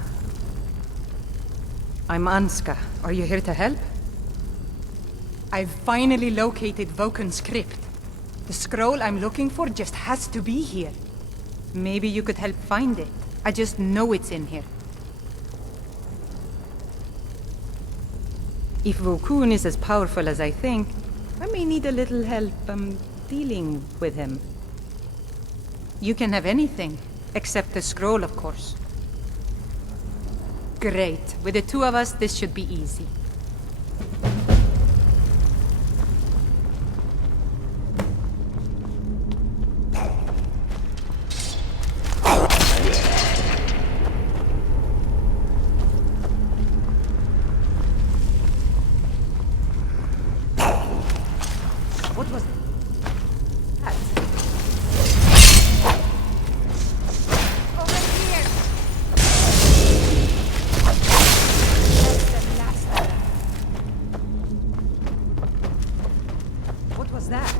I'm Anska. Are you here to help? I've finally located Voken's crypt. The scroll I'm looking for just has to be here. Maybe you could help find it. I just know it's in here. If Vokun is as powerful as I think, I may need a little help, dealing with him. You can have anything, except the scroll, of course. Great. With the two of us, this should be easy. What was that? Over here! That's the last of them. What was that?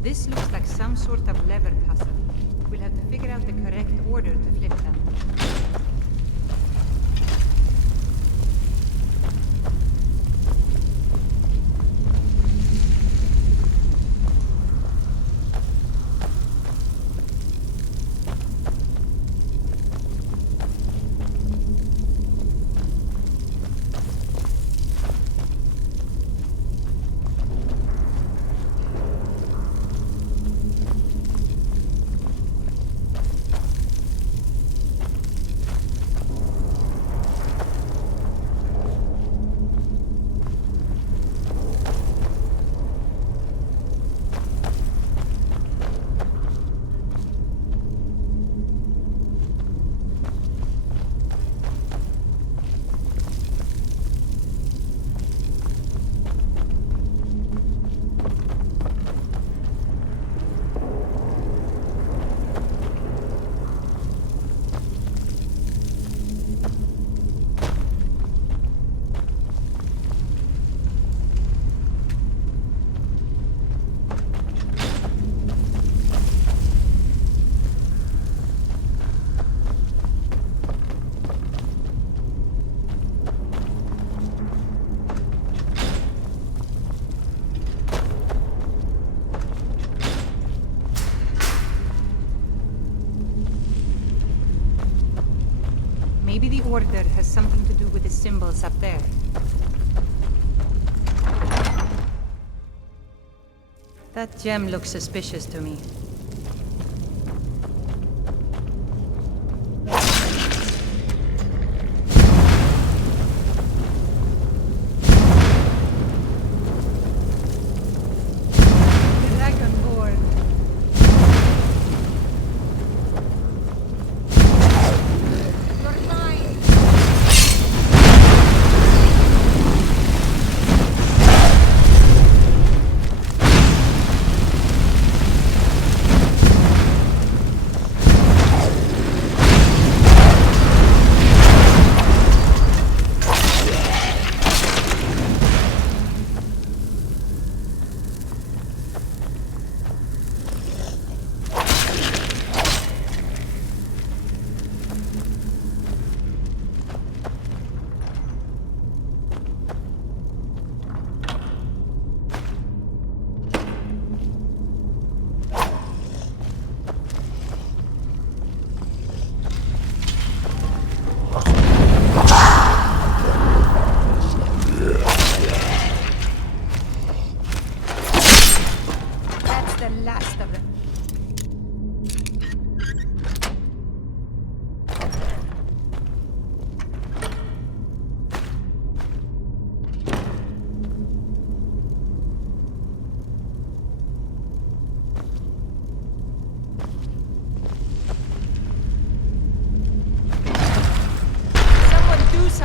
This looks like some sort of lever puzzle. We'll have to figure out the correct order to flip them. Maybe the order has something to do with the symbols up there. That gem looks suspicious to me.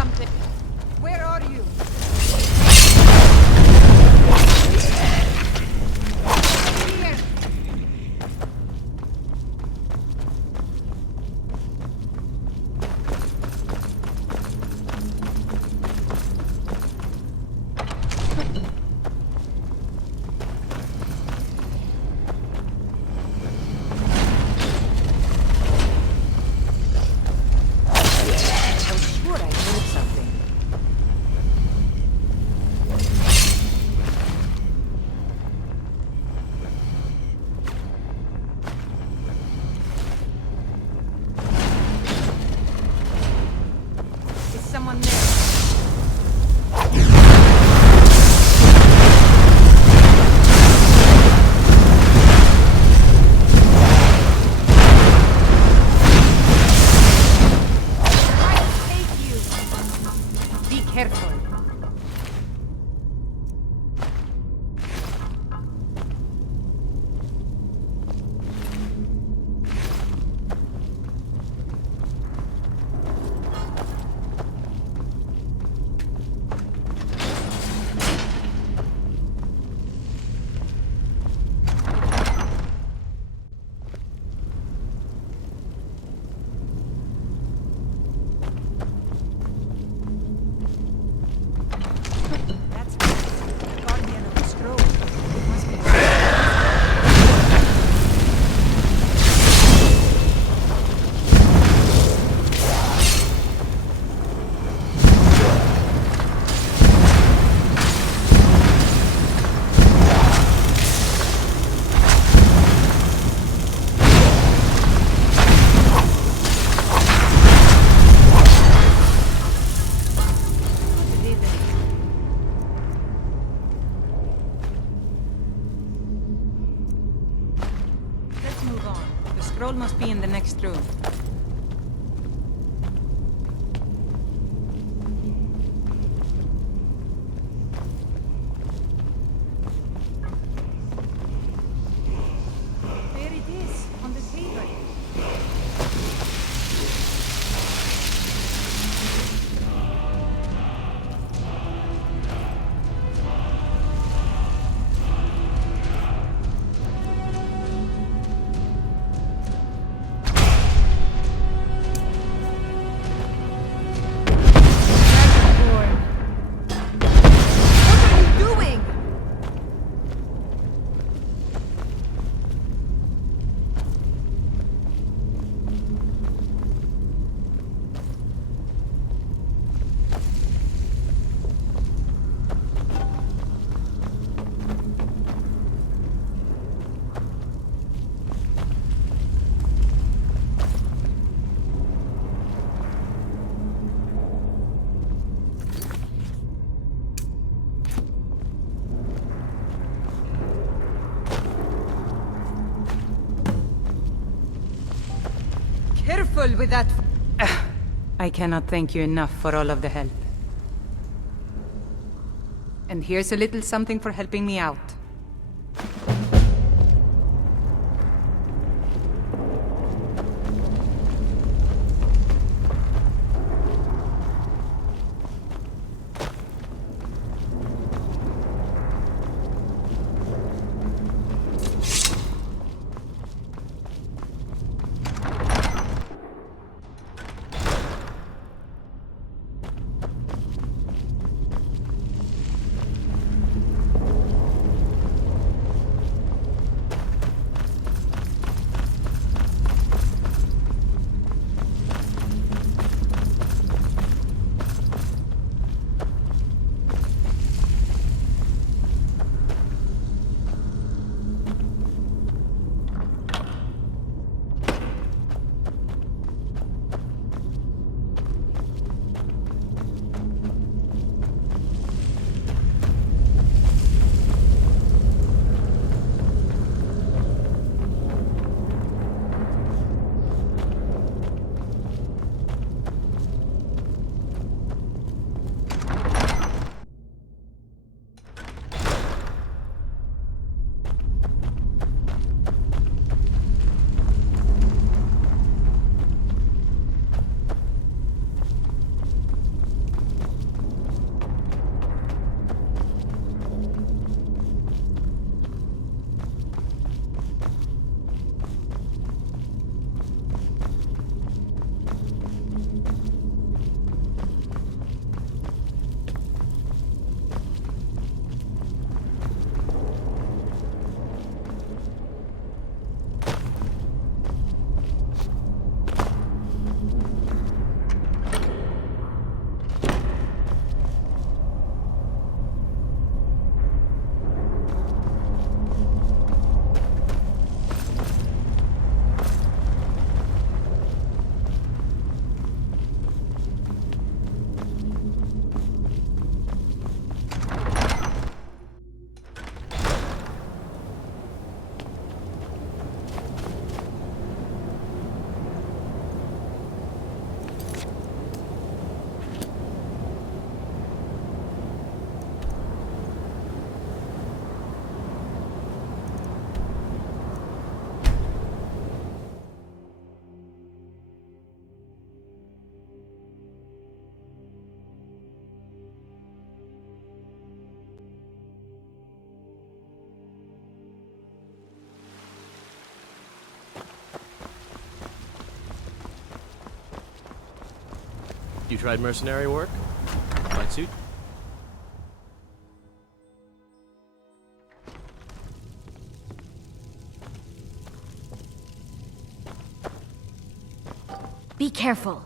something. Where are you? Here. Someone there. Be careful. Move on. The scroll must be in the next room. There it is, on the table. Careful with that. I cannot thank you enough for all of the help. And here's a little something for helping me out. You tried mercenary work? Might suit. Be careful.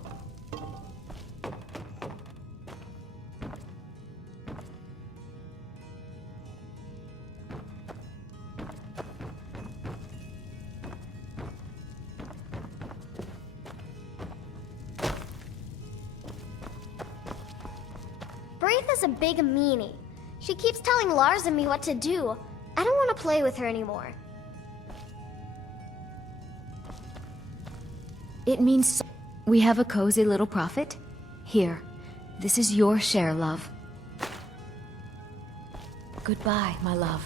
Braith is a big meanie. She keeps telling Lars and me what to do. I don't want to play with her anymore. It means we have a cozy little prophet. Here, this is your share, love. Goodbye, my love.